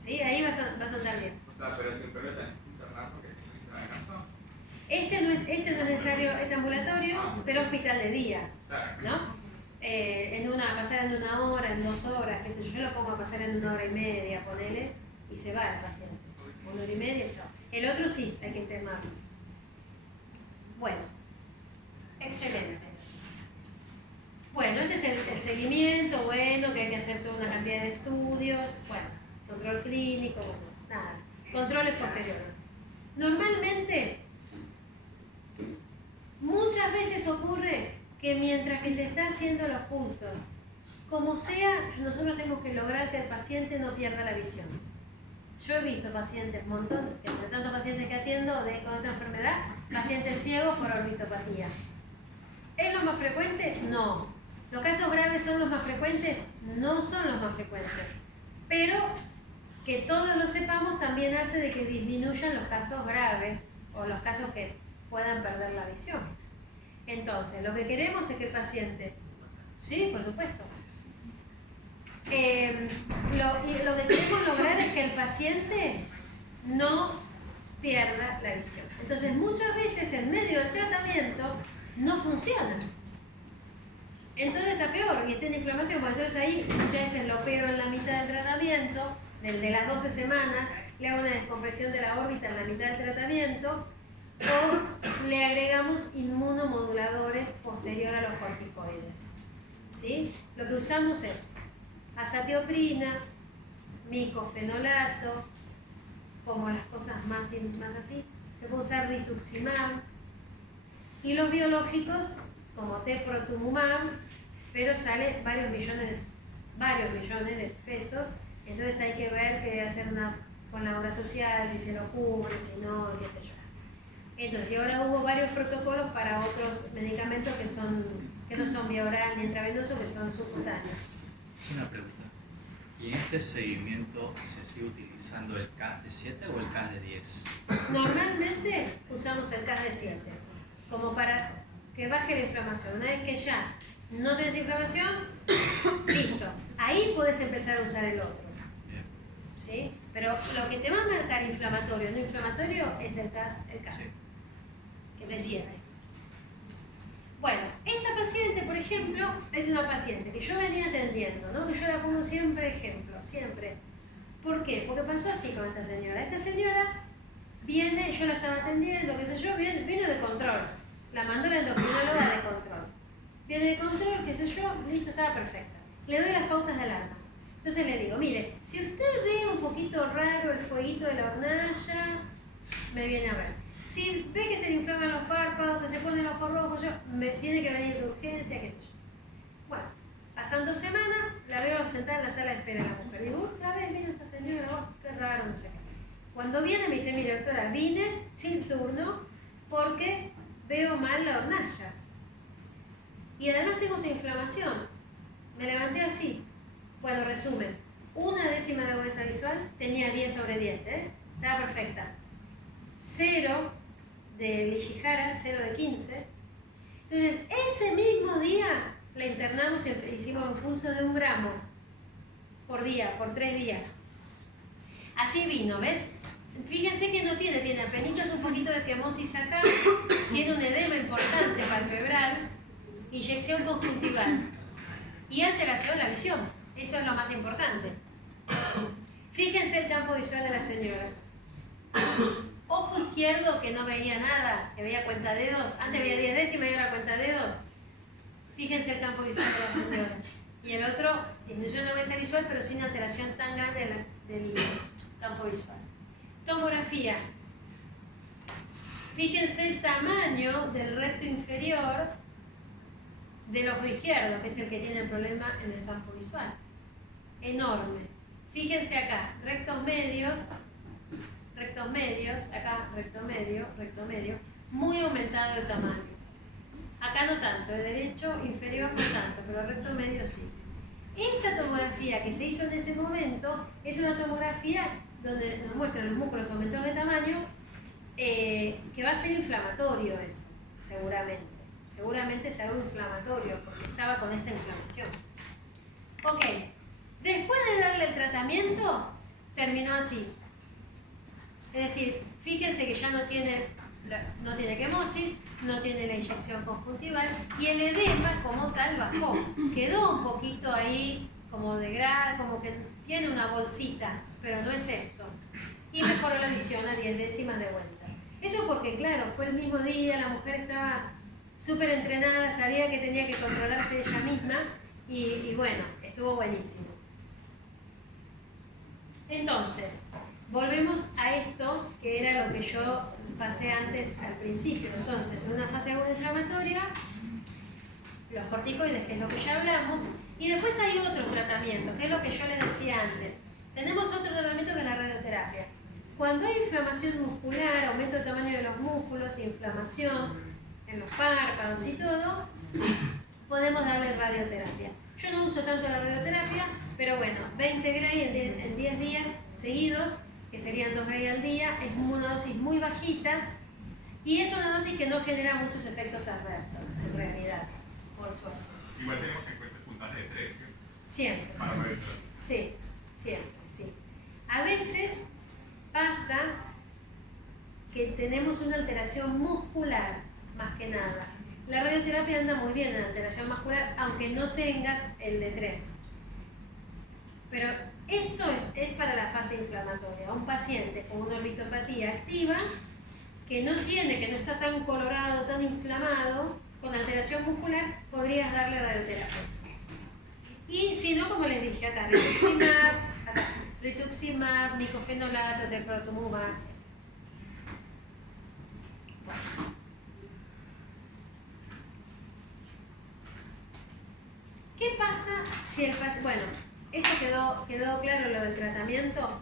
¿Sí? Ahí vas a andar bien. O sea, pero siempre lo tenés que internar porque es intravenoso. Este no es necesario, es ambulatorio, pero hospital de día, ¿no? Pasar en 1 hora, en 2 horas, qué sé yo, lo pongo a pasar en 1 hora y media, ponele, y se va el paciente. 1 hora y media, chao. El otro sí, hay que internarlo. Bueno, excelente. Bueno, este es el seguimiento, bueno, que hay que hacer toda una cantidad de estudios, bueno, control clínico, bueno, nada, controles posteriores. Normalmente, muchas veces ocurre que mientras que se está haciendo los pulsos, como sea, nosotros tenemos que lograr que el paciente no pierda la visión. Yo he visto pacientes, entre tantos pacientes que atiendo con esta enfermedad, pacientes ciegos por orbitopatía. ¿Es lo más frecuente? No. ¿Los casos graves son los más frecuentes? No son los más frecuentes. Pero que todos lo sepamos también hace de que disminuyan los casos graves o los casos que puedan perder la visión. Entonces, lo que queremos es que el paciente... Sí, por supuesto. Lo que queremos lograr es que el paciente no pierda la visión. Entonces, muchas veces en medio del tratamiento no funciona. Entonces está peor y tiene inflamación. Bueno, entonces ahí muchas veces lo opero en la mitad del tratamiento, de las 12 semanas, le hago una descompresión de la órbita en la mitad del tratamiento o le agregamos inmunomoduladores posterior a los corticoides. ¿Sí? Lo que usamos es azatioprina, micofenolato, como las cosas más así. Se puede usar rituximab y los biológicos como teprotumumab, pero sale varios millones de pesos, entonces hay que ver qué hacer con la obra social, si se lo cubre, si no, qué sé yo. Entonces, y ahora hubo varios protocolos para otros medicamentos que no son vía oral ni intravenoso, que son subcutáneos. Una pregunta. ¿Y en este seguimiento se sigue utilizando el CAS de 7 o el CAS de 10? Normalmente usamos el CAS de 7, como para que baje la inflamación. Una vez que ya no tenés inflamación, listo. Ahí podés empezar a usar el otro. Bien. ¿Sí? Pero lo que te va a marcar inflamatorio o no inflamatorio es el CAS, Sí. que te cierre. Bueno, esta paciente, por ejemplo, es una paciente que yo venía atendiendo, ¿no? Que yo la pongo siempre ejemplo, siempre. ¿Por qué? Porque pasó así con esta señora. Esta señora viene, yo la estaba atendiendo, qué sé yo, vino de control. La mandó la endocrinóloga de control. Viene de control, qué sé yo, listo, estaba perfecta. Le doy las pautas de alarma. Entonces le digo, mire, si usted ve un poquito raro el fueguito de la hornalla, me viene a ver. Si ve que se le inflaman los párpados, que se ponen los ojos rojos, tiene que venir de urgencia, qué sé yo. Bueno, pasan 2 semanas, la veo sentada en la sala de espera de la mujer. Digo, otra vez vino esta señora, qué raro, no sé qué. Cuando viene me dice, mire doctora, vine sin turno porque veo mal la hornalla. Y además tengo esta inflamación. Me levanté así. Bueno, resumen. 1/10 de agudeza visual, tenía 10 sobre 10, estaba perfecta. 0 de Ishihara, 0 de 15. Entonces, ese mismo día la internamos y hicimos un pulso de 1 gramo por día, por 3 días. Así vino, ¿ves? Fíjense que no tiene apenas un poquito de quemosis acá, tiene un edema importante palpebral, inyección conjuntival y alteración de la visión. Eso es lo más importante. Fíjense el campo visual de la señora. Ojo izquierdo que no veía nada, que veía cuentadedos. Antes veía 10 décimas y ahora cuentadedos. Fíjense el campo visual de la señora. Y el otro, disminución de agudeza visual, pero sin alteración tan grande del campo visual. Tomografía. Fíjense el tamaño del recto inferior del ojo izquierdo, que es el que tiene el problema en el campo visual. Enorme. Fíjense acá, rectos medios, acá recto medio, muy aumentado el tamaño. Acá no tanto, el derecho inferior no tanto, pero el recto medio sí. Esta tomografía que se hizo en ese momento es una tomografía donde nos muestran los músculos aumentados de tamaño, que va a ser inflamatorio eso, seguramente. Seguramente es algo inflamatorio, porque estaba con esta inflamación. Ok, después de darle el tratamiento, terminó así. Es decir, fíjense que ya no tiene quemosis, no tiene la inyección conjuntival y el edema como tal bajó. Quedó un poquito ahí como de grado, como que tiene una bolsita, pero no es esto. Y mejoró la visión a 10 décimas de vuelta. Eso porque, claro, fue el mismo día, la mujer estaba súper entrenada, sabía que tenía que controlarse ella misma y bueno, estuvo buenísimo. Entonces, volvemos a esto que era lo que yo pasé antes al principio. Entonces, en una fase aguda inflamatoria, los corticoides, que es lo que ya hablamos, y después hay otro tratamiento, que es lo que yo les decía antes. Tenemos otro tratamiento que es la radioterapia. Cuando hay inflamación muscular, aumento del tamaño de los músculos, inflamación en los párpados y todo, podemos darle radioterapia. Yo no uso tanto la radioterapia, pero bueno, 20 Gray en 10 días seguidos, que serían 2 Gray al día, es una dosis muy bajita y es una dosis que no genera muchos efectos adversos, en realidad, por suerte. Igual tenemos en cuenta el puntaje de 3, ¿sí? Siempre. Para ver. Sí, siempre, sí. A veces pasa que tenemos una alteración muscular, más que nada. La radioterapia anda muy bien en alteración muscular, aunque no tengas el D3. Pero esto es para la fase inflamatoria. Un paciente con una orbitopatía activa, que no está tan colorado, tan inflamado, con alteración muscular, podrías darle radioterapia. Y si no, como les dije acá, rituximab, micofenolato, teprotumumab. ¿Qué pasa si el paciente... Bueno, eso quedó claro lo del tratamiento.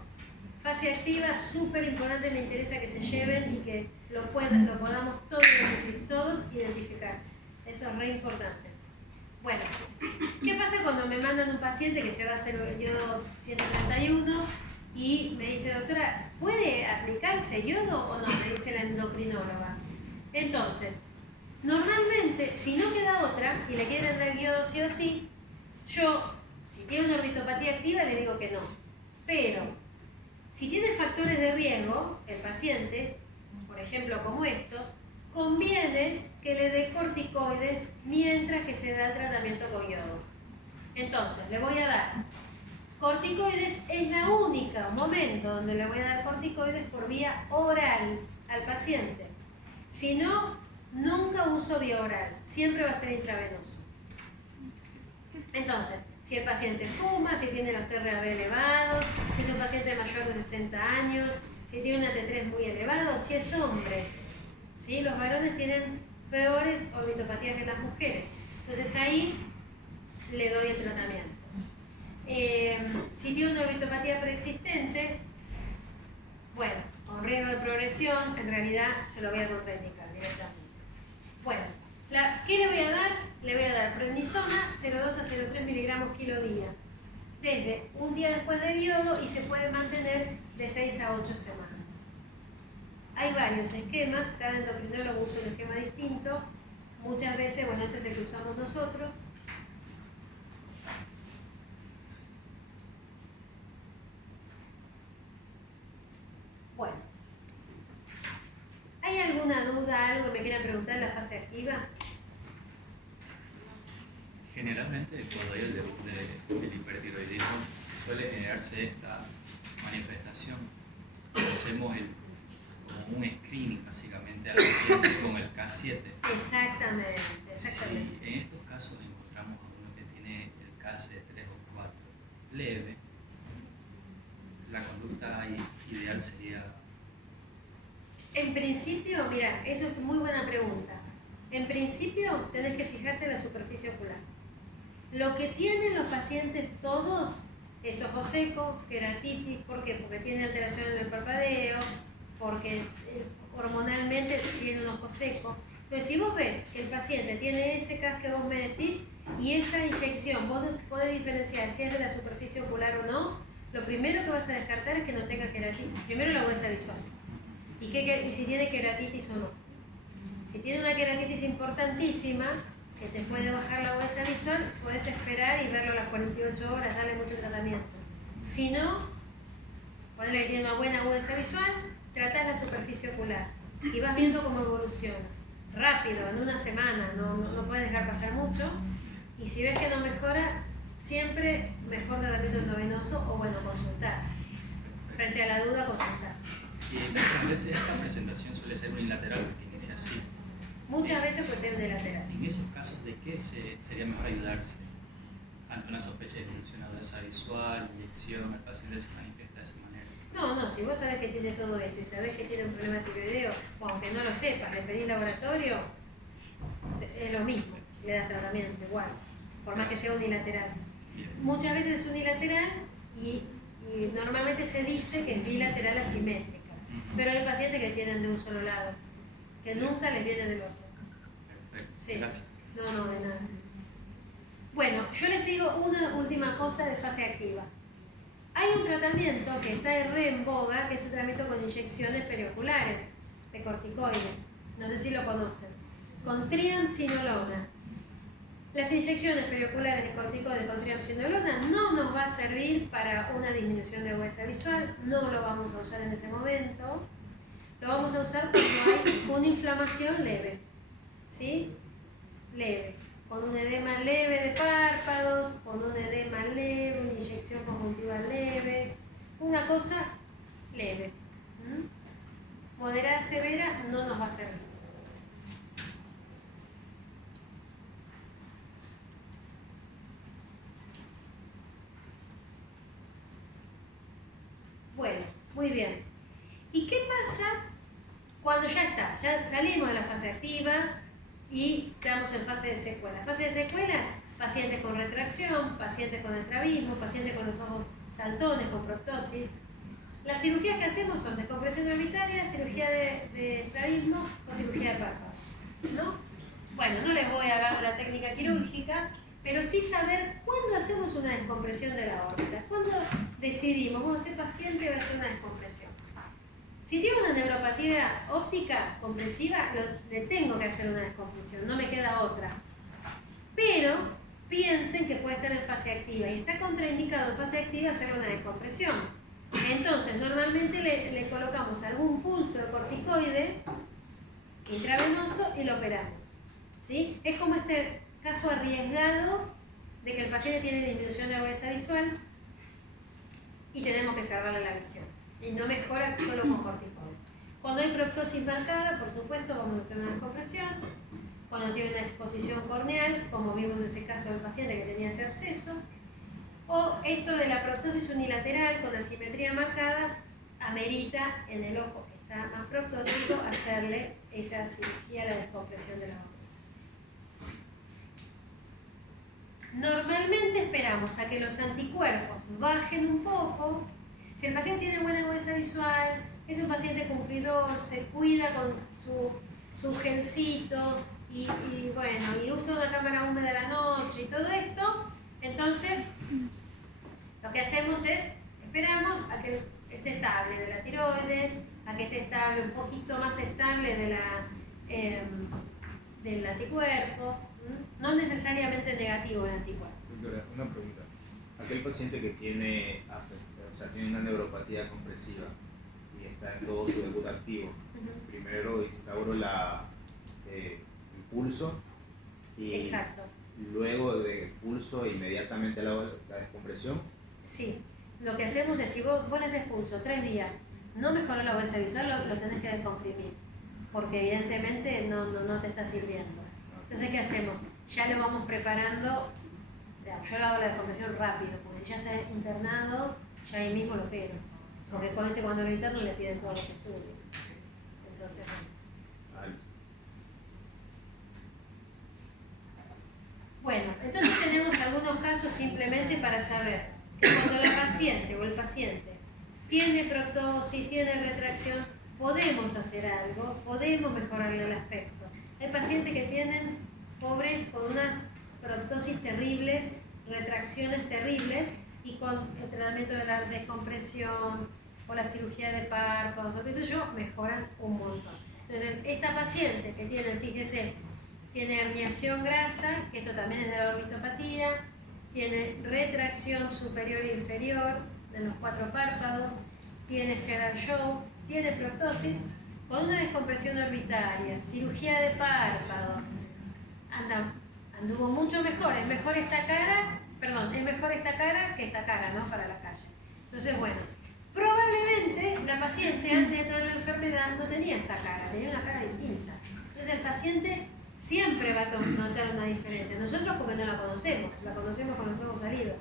Fase activa, súper importante, me interesa que se lleven y que lo podamos todos identificar. Eso es re importante. Bueno, ¿qué pasa cuando me mandan un paciente que se va a hacer el yodo 131 y me dice, doctora, ¿puede aplicarse yodo o no? Me dice la endocrinóloga. Entonces, normalmente, si no queda otra y le quieren dar yodo sí o sí, yo, si tiene una orbitopatía activa, le digo que no. Pero, si tiene factores de riesgo, el paciente, por ejemplo como estos, conviene que le dé corticoides mientras que se da el tratamiento con yodo. Entonces, le voy a dar corticoides, es la única momento donde le voy a dar corticoides por vía oral al paciente. Si no, nunca uso vía oral, siempre va a ser intravenoso. Entonces, si el paciente fuma, si tiene los TRAB elevados, si es un paciente mayor de 60 años, si tiene una T3 muy elevado, si es hombre, ¿sí? Los varones tienen peores orbitopatías que las mujeres. Entonces ahí le doy el tratamiento. Si tiene una orbitopatía preexistente, bueno, con riesgo de progresión, en realidad se lo voy a contraindicar directamente. Bueno, ¿qué le voy a dar? Le voy a dar prednisona 0,2 a 0,3 miligramos kilo día, desde un día después del yodo y se puede mantener de 6 a 8 semanas. Hay varios esquemas, cada endocrinólogo usa un esquema distinto. Muchas veces, bueno, este es el que usamos nosotros. Bueno, ¿hay alguna duda, algo que me quieran preguntar en la fase activa? Generalmente cuando hay el hipertiroidismo suele generarse esta manifestación. Hacemos como un screening básicamente al paciente con el K7. Exactamente. Si en estos casos encontramos a uno que tiene el K3 o 4 leve, la conducta ideal sería... En principio, mira, eso es muy buena pregunta. En principio, tenés que fijarte en la superficie ocular. Lo que tienen los pacientes todos es ojo seco, queratitis. ¿Por qué? Porque tiene alteración en el parpadeo, porque hormonalmente tiene un ojo seco. Entonces, si vos ves que el paciente tiene ese CAS que vos me decís y esa inyección, vos no podés diferenciar si es de la superficie ocular o no, lo primero que vas a descartar es que no tenga queratitis. Primero la huesa visual. Y si tiene queratitis o no. Si tiene una queratitis importantísima, que te puede bajar la huesa visual, podés esperar y verlo a las 48 horas, darle mucho tratamiento. Si no, ponele que tiene una buena huesa visual, tratás la superficie ocular y vas viendo cómo evoluciona. Rápido, en una semana, no puedes dejar pasar mucho. Y si ves que no mejora, siempre mejor tratamiento endovenoso o bueno, consultar. Frente a la duda, consultás. Y muchas veces esta presentación suele ser unilateral porque inicia así. Muchas veces puede ser unilateral. En esos casos, ¿de qué sería mejor ayudarse? Ante una sospecha de disminución de esa visual, inyección, el paciente se manifiesta de esa manera. No, si vos sabés que tiene todo eso y sabés que tiene un problema tiroideo, o aunque no lo sepas, le pedís laboratorio, es lo mismo, le das tratamiento igual, por más que sea unilateral. Bien. Muchas veces es unilateral y normalmente se dice que es bilateral asimétrica, pero hay pacientes que tienen de un solo lado, que nunca les viene del otro. Perfecto. Sí. Gracias. No, de nada. Bueno, yo les digo una última cosa de fase activa. Hay un tratamiento que está re en boga, que es el tratamiento con inyecciones perioculares de corticoides. No sé si lo conocen. Con triamcinolona. Las inyecciones perioculares de corticoides con triamcinolona no nos va a servir para una disminución de huesa visual, no lo vamos a usar en ese momento. Lo vamos a usar cuando hay una inflamación leve. ¿Sí? Leve. Con un edema leve de párpados, con un edema leve, una inyección conjuntiva leve, una cosa leve. Moderada, severa, no nos va a servir. Bueno, muy bien. ¿Y qué pasa cuando ya está? Ya salimos de la fase activa y estamos en fase de secuelas. Fase de secuelas, pacientes con retracción, pacientes con estrabismo, pacientes con los ojos saltones, con proptosis. Las cirugías que hacemos son descompresión orbitaria, cirugía de estrabismo o cirugía de párpados, ¿no? Bueno, no les voy a hablar de la técnica quirúrgica, pero sí saber cuándo hacemos una descompresión de la órbita, cuándo decidimos, bueno, este paciente va a hacer una descompresión. Si tiene una neuropatía óptica compresiva, le tengo que hacer una descompresión, no me queda otra. Pero piensen que puede estar en fase activa y está contraindicado en fase activa hacer una descompresión. Entonces, normalmente le colocamos algún pulso de corticoide intravenoso y lo operamos. ¿Sí? Es como este caso arriesgado de que el paciente tiene disminución de la huesa visual y tenemos que salvarle la visión. Y no mejora solo con corticoide. Cuando hay proptosis marcada, por supuesto, vamos a hacer una descompresión. Cuando tiene una exposición corneal, como vimos en ese caso del paciente que tenía ese absceso. O esto de la proptosis unilateral con asimetría marcada, amerita en el ojo que está más proptósico hacerle esa cirugía, la descompresión de la órbita. Normalmente esperamos a que los anticuerpos bajen un poco. Si el paciente tiene buena huesa visual, es un paciente cumplidor, se cuida con su gelcito y bueno, y usa una cámara húmeda a la noche y todo esto, entonces lo que hacemos es, esperamos a que esté estable de la tiroides, a que esté estable, un poquito más estable del anticuerpo, no necesariamente negativo el anticuerpo. Doctora, una pregunta. Aquel paciente que tiene una neuropatía compresiva y está en todo su debut activo, primero instauro el pulso y Exacto. luego de pulso inmediatamente la descompresión. Sí, lo que hacemos es, si vos le haces pulso 3 días, no mejoró la huesa visual, lo tenés que descomprimir, porque evidentemente no te está sirviendo. Entonces, ¿qué hacemos? Ya lo vamos preparando, yo le hago la descompresión rápido, porque si ya está internado, ya ahí mismo lo opero. Porque cuando lo interno le piden todos los estudios. Entonces, bueno, entonces tenemos algunos casos simplemente para saber que cuando la paciente o el paciente tiene proptosis, tiene retracción, podemos hacer algo, podemos mejorarle el aspecto. Hay pacientes que tienen, pobres, con unas proptosis terribles, retracciones terribles, y con el tratamiento de la descompresión o la cirugía de párpados o qué sé yo, mejoran un montón. Entonces, esta paciente que tiene, fíjese, tiene herniación grasa, que esto también es de la orbitopatía, tiene retracción superior e inferior de los 4 párpados, tiene Head and Show, tiene proptosis, con una descompresión orbitaria, cirugía de párpados, anduvo mucho mejor, es mejor esta cara que esta cara, ¿no? Para la calle. Entonces, bueno, probablemente la paciente antes de tener la enfermedad no tenía esta cara, tenía una cara distinta. Entonces el paciente siempre va a notar una diferencia. Nosotros porque no la conocemos con los ojos salidos.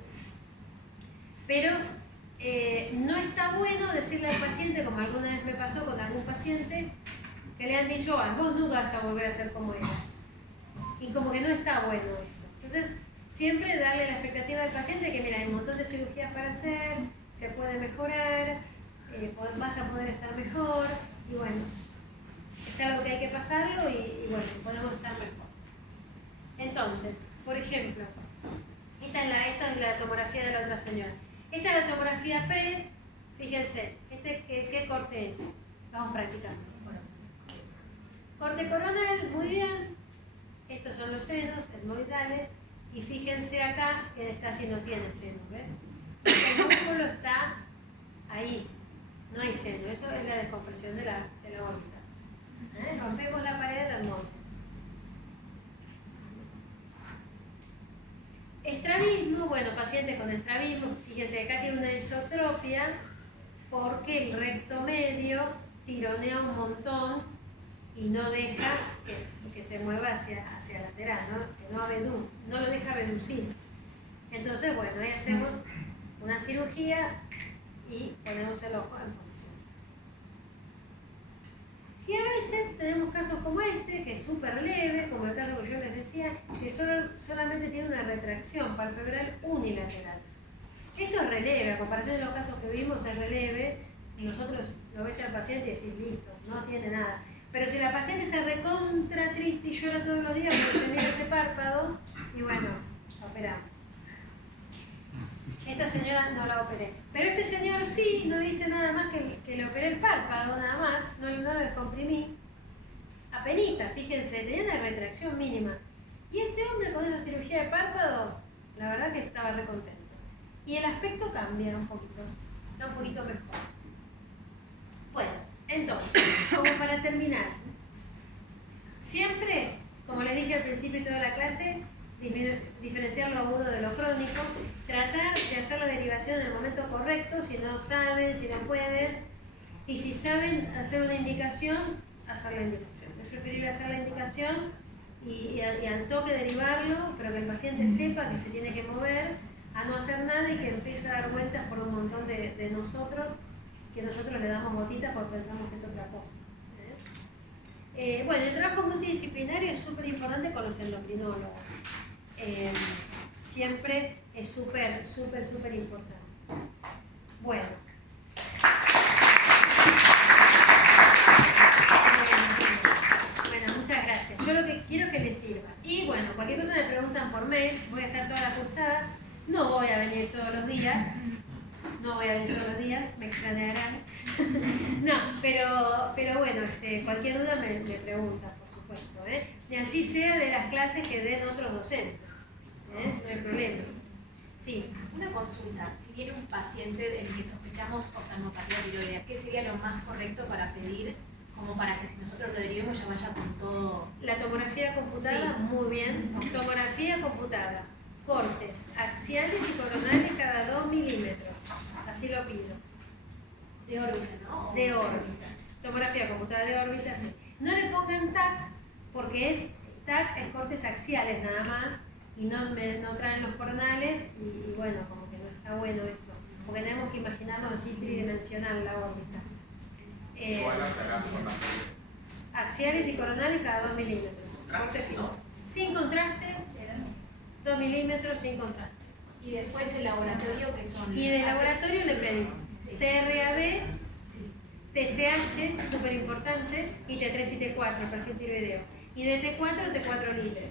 Pero no está bueno decirle al paciente, como alguna vez me pasó con algún paciente, que le han dicho, vos no vas a volver a ser como eras. Y como que no está bueno eso. Entonces, siempre darle la expectativa al paciente que, mira, hay un montón de cirugías para hacer, se puede mejorar, vas a poder estar mejor, y bueno, es algo que hay que pasarlo y bueno, podemos estar mejor. Entonces, por ejemplo, esta es la tomografía de la otra señora. Esta es la tomografía pre, fíjense, ¿qué corte es? Vamos practicando. Corte coronal, muy bien. Estos son los senos etmoidales. Y fíjense acá que casi no tiene seno, ¿ven? El músculo está ahí, no hay seno, eso es la descompresión de la órbita. Rompemos la pared de las montes. Estrabismo, bueno, pacientes con estrabismo, fíjense acá tiene una esotropia porque el recto medio tironea un montón y no deja que se mueva hacia lateral, ¿no? Que no lo deja reducir. Entonces, bueno, ahí hacemos una cirugía y ponemos el ojo en posición. Y a veces tenemos casos como este, que es súper leve, como el caso que yo les decía, que solamente tiene una retracción palpebral unilateral. Esto es releve, a comparación de los casos que vimos, es releve. Nosotros lo ves al paciente y decís, listo, no tiene nada. Pero si la paciente está recontra triste y llora todos los días porque se mira ese párpado, y bueno, la operamos. Esta señora no la operé. Pero este señor sí, no dice nada más que le operé el párpado, nada más, no lo descomprimí. Apenita, fíjense, tenía una retracción mínima. Y este hombre con esa cirugía de párpado, la verdad que estaba recontento. Y el aspecto cambia un poquito, está un poquito mejor. Bueno. Entonces, como para terminar, siempre, como les dije al principio de toda la clase, diferenciar lo agudo de lo crónico, tratar de hacer la derivación en el momento correcto, si no saben, si no pueden, y si saben hacer una indicación, hacer la indicación. Es preferible hacer la indicación y al toque derivarlo, pero que el paciente sepa que se tiene que mover, a no hacer nada y que empiece a dar vueltas por un montón de nosotros, que nosotros le damos botitas porque pensamos que es otra cosa. Bueno, el trabajo multidisciplinario es súper importante con los endocrinólogos. Siempre es súper importante. Bueno, muchas gracias. Yo lo que quiero es que les sirva. Y bueno, cualquier cosa me preguntan por mail, voy a estar toda la cursada. No voy a venir todos los días. Me extrañarán. No, pero bueno, cualquier duda me preguntan, por supuesto. Y así sea de las clases que den otros docentes. No hay problema. Sí. Una consulta. Si viene un paciente del que sospechamos oftalmopatía tiroidea, ¿qué sería lo más correcto para pedir? Como para que si nosotros lo derivemos ya vaya con todo. La tomografía computada, sí. Muy bien. Tomografía computada. Cortes axiales y coronales cada 2 milímetros. Así lo pido. De órbita, ¿no? De órbita. Tomografía computada de órbita, sí. No le pongan TAC, porque TAC es cortes axiales nada más, y no traen los coronales, y bueno, como que no está bueno eso. porque tenemos que imaginarnos así tridimensional la órbita. Igual hasta acá con la Axiales y coronales cada 2 milímetros. Corte fino. Sin contraste, 2 milímetros sin contraste. Y después el laboratorio, que son... Y de laboratorio le pedís Sí. TRAB, TCH, súper importante, y T3 y T4, perfil tiroideo. Y de T4, T4 libre.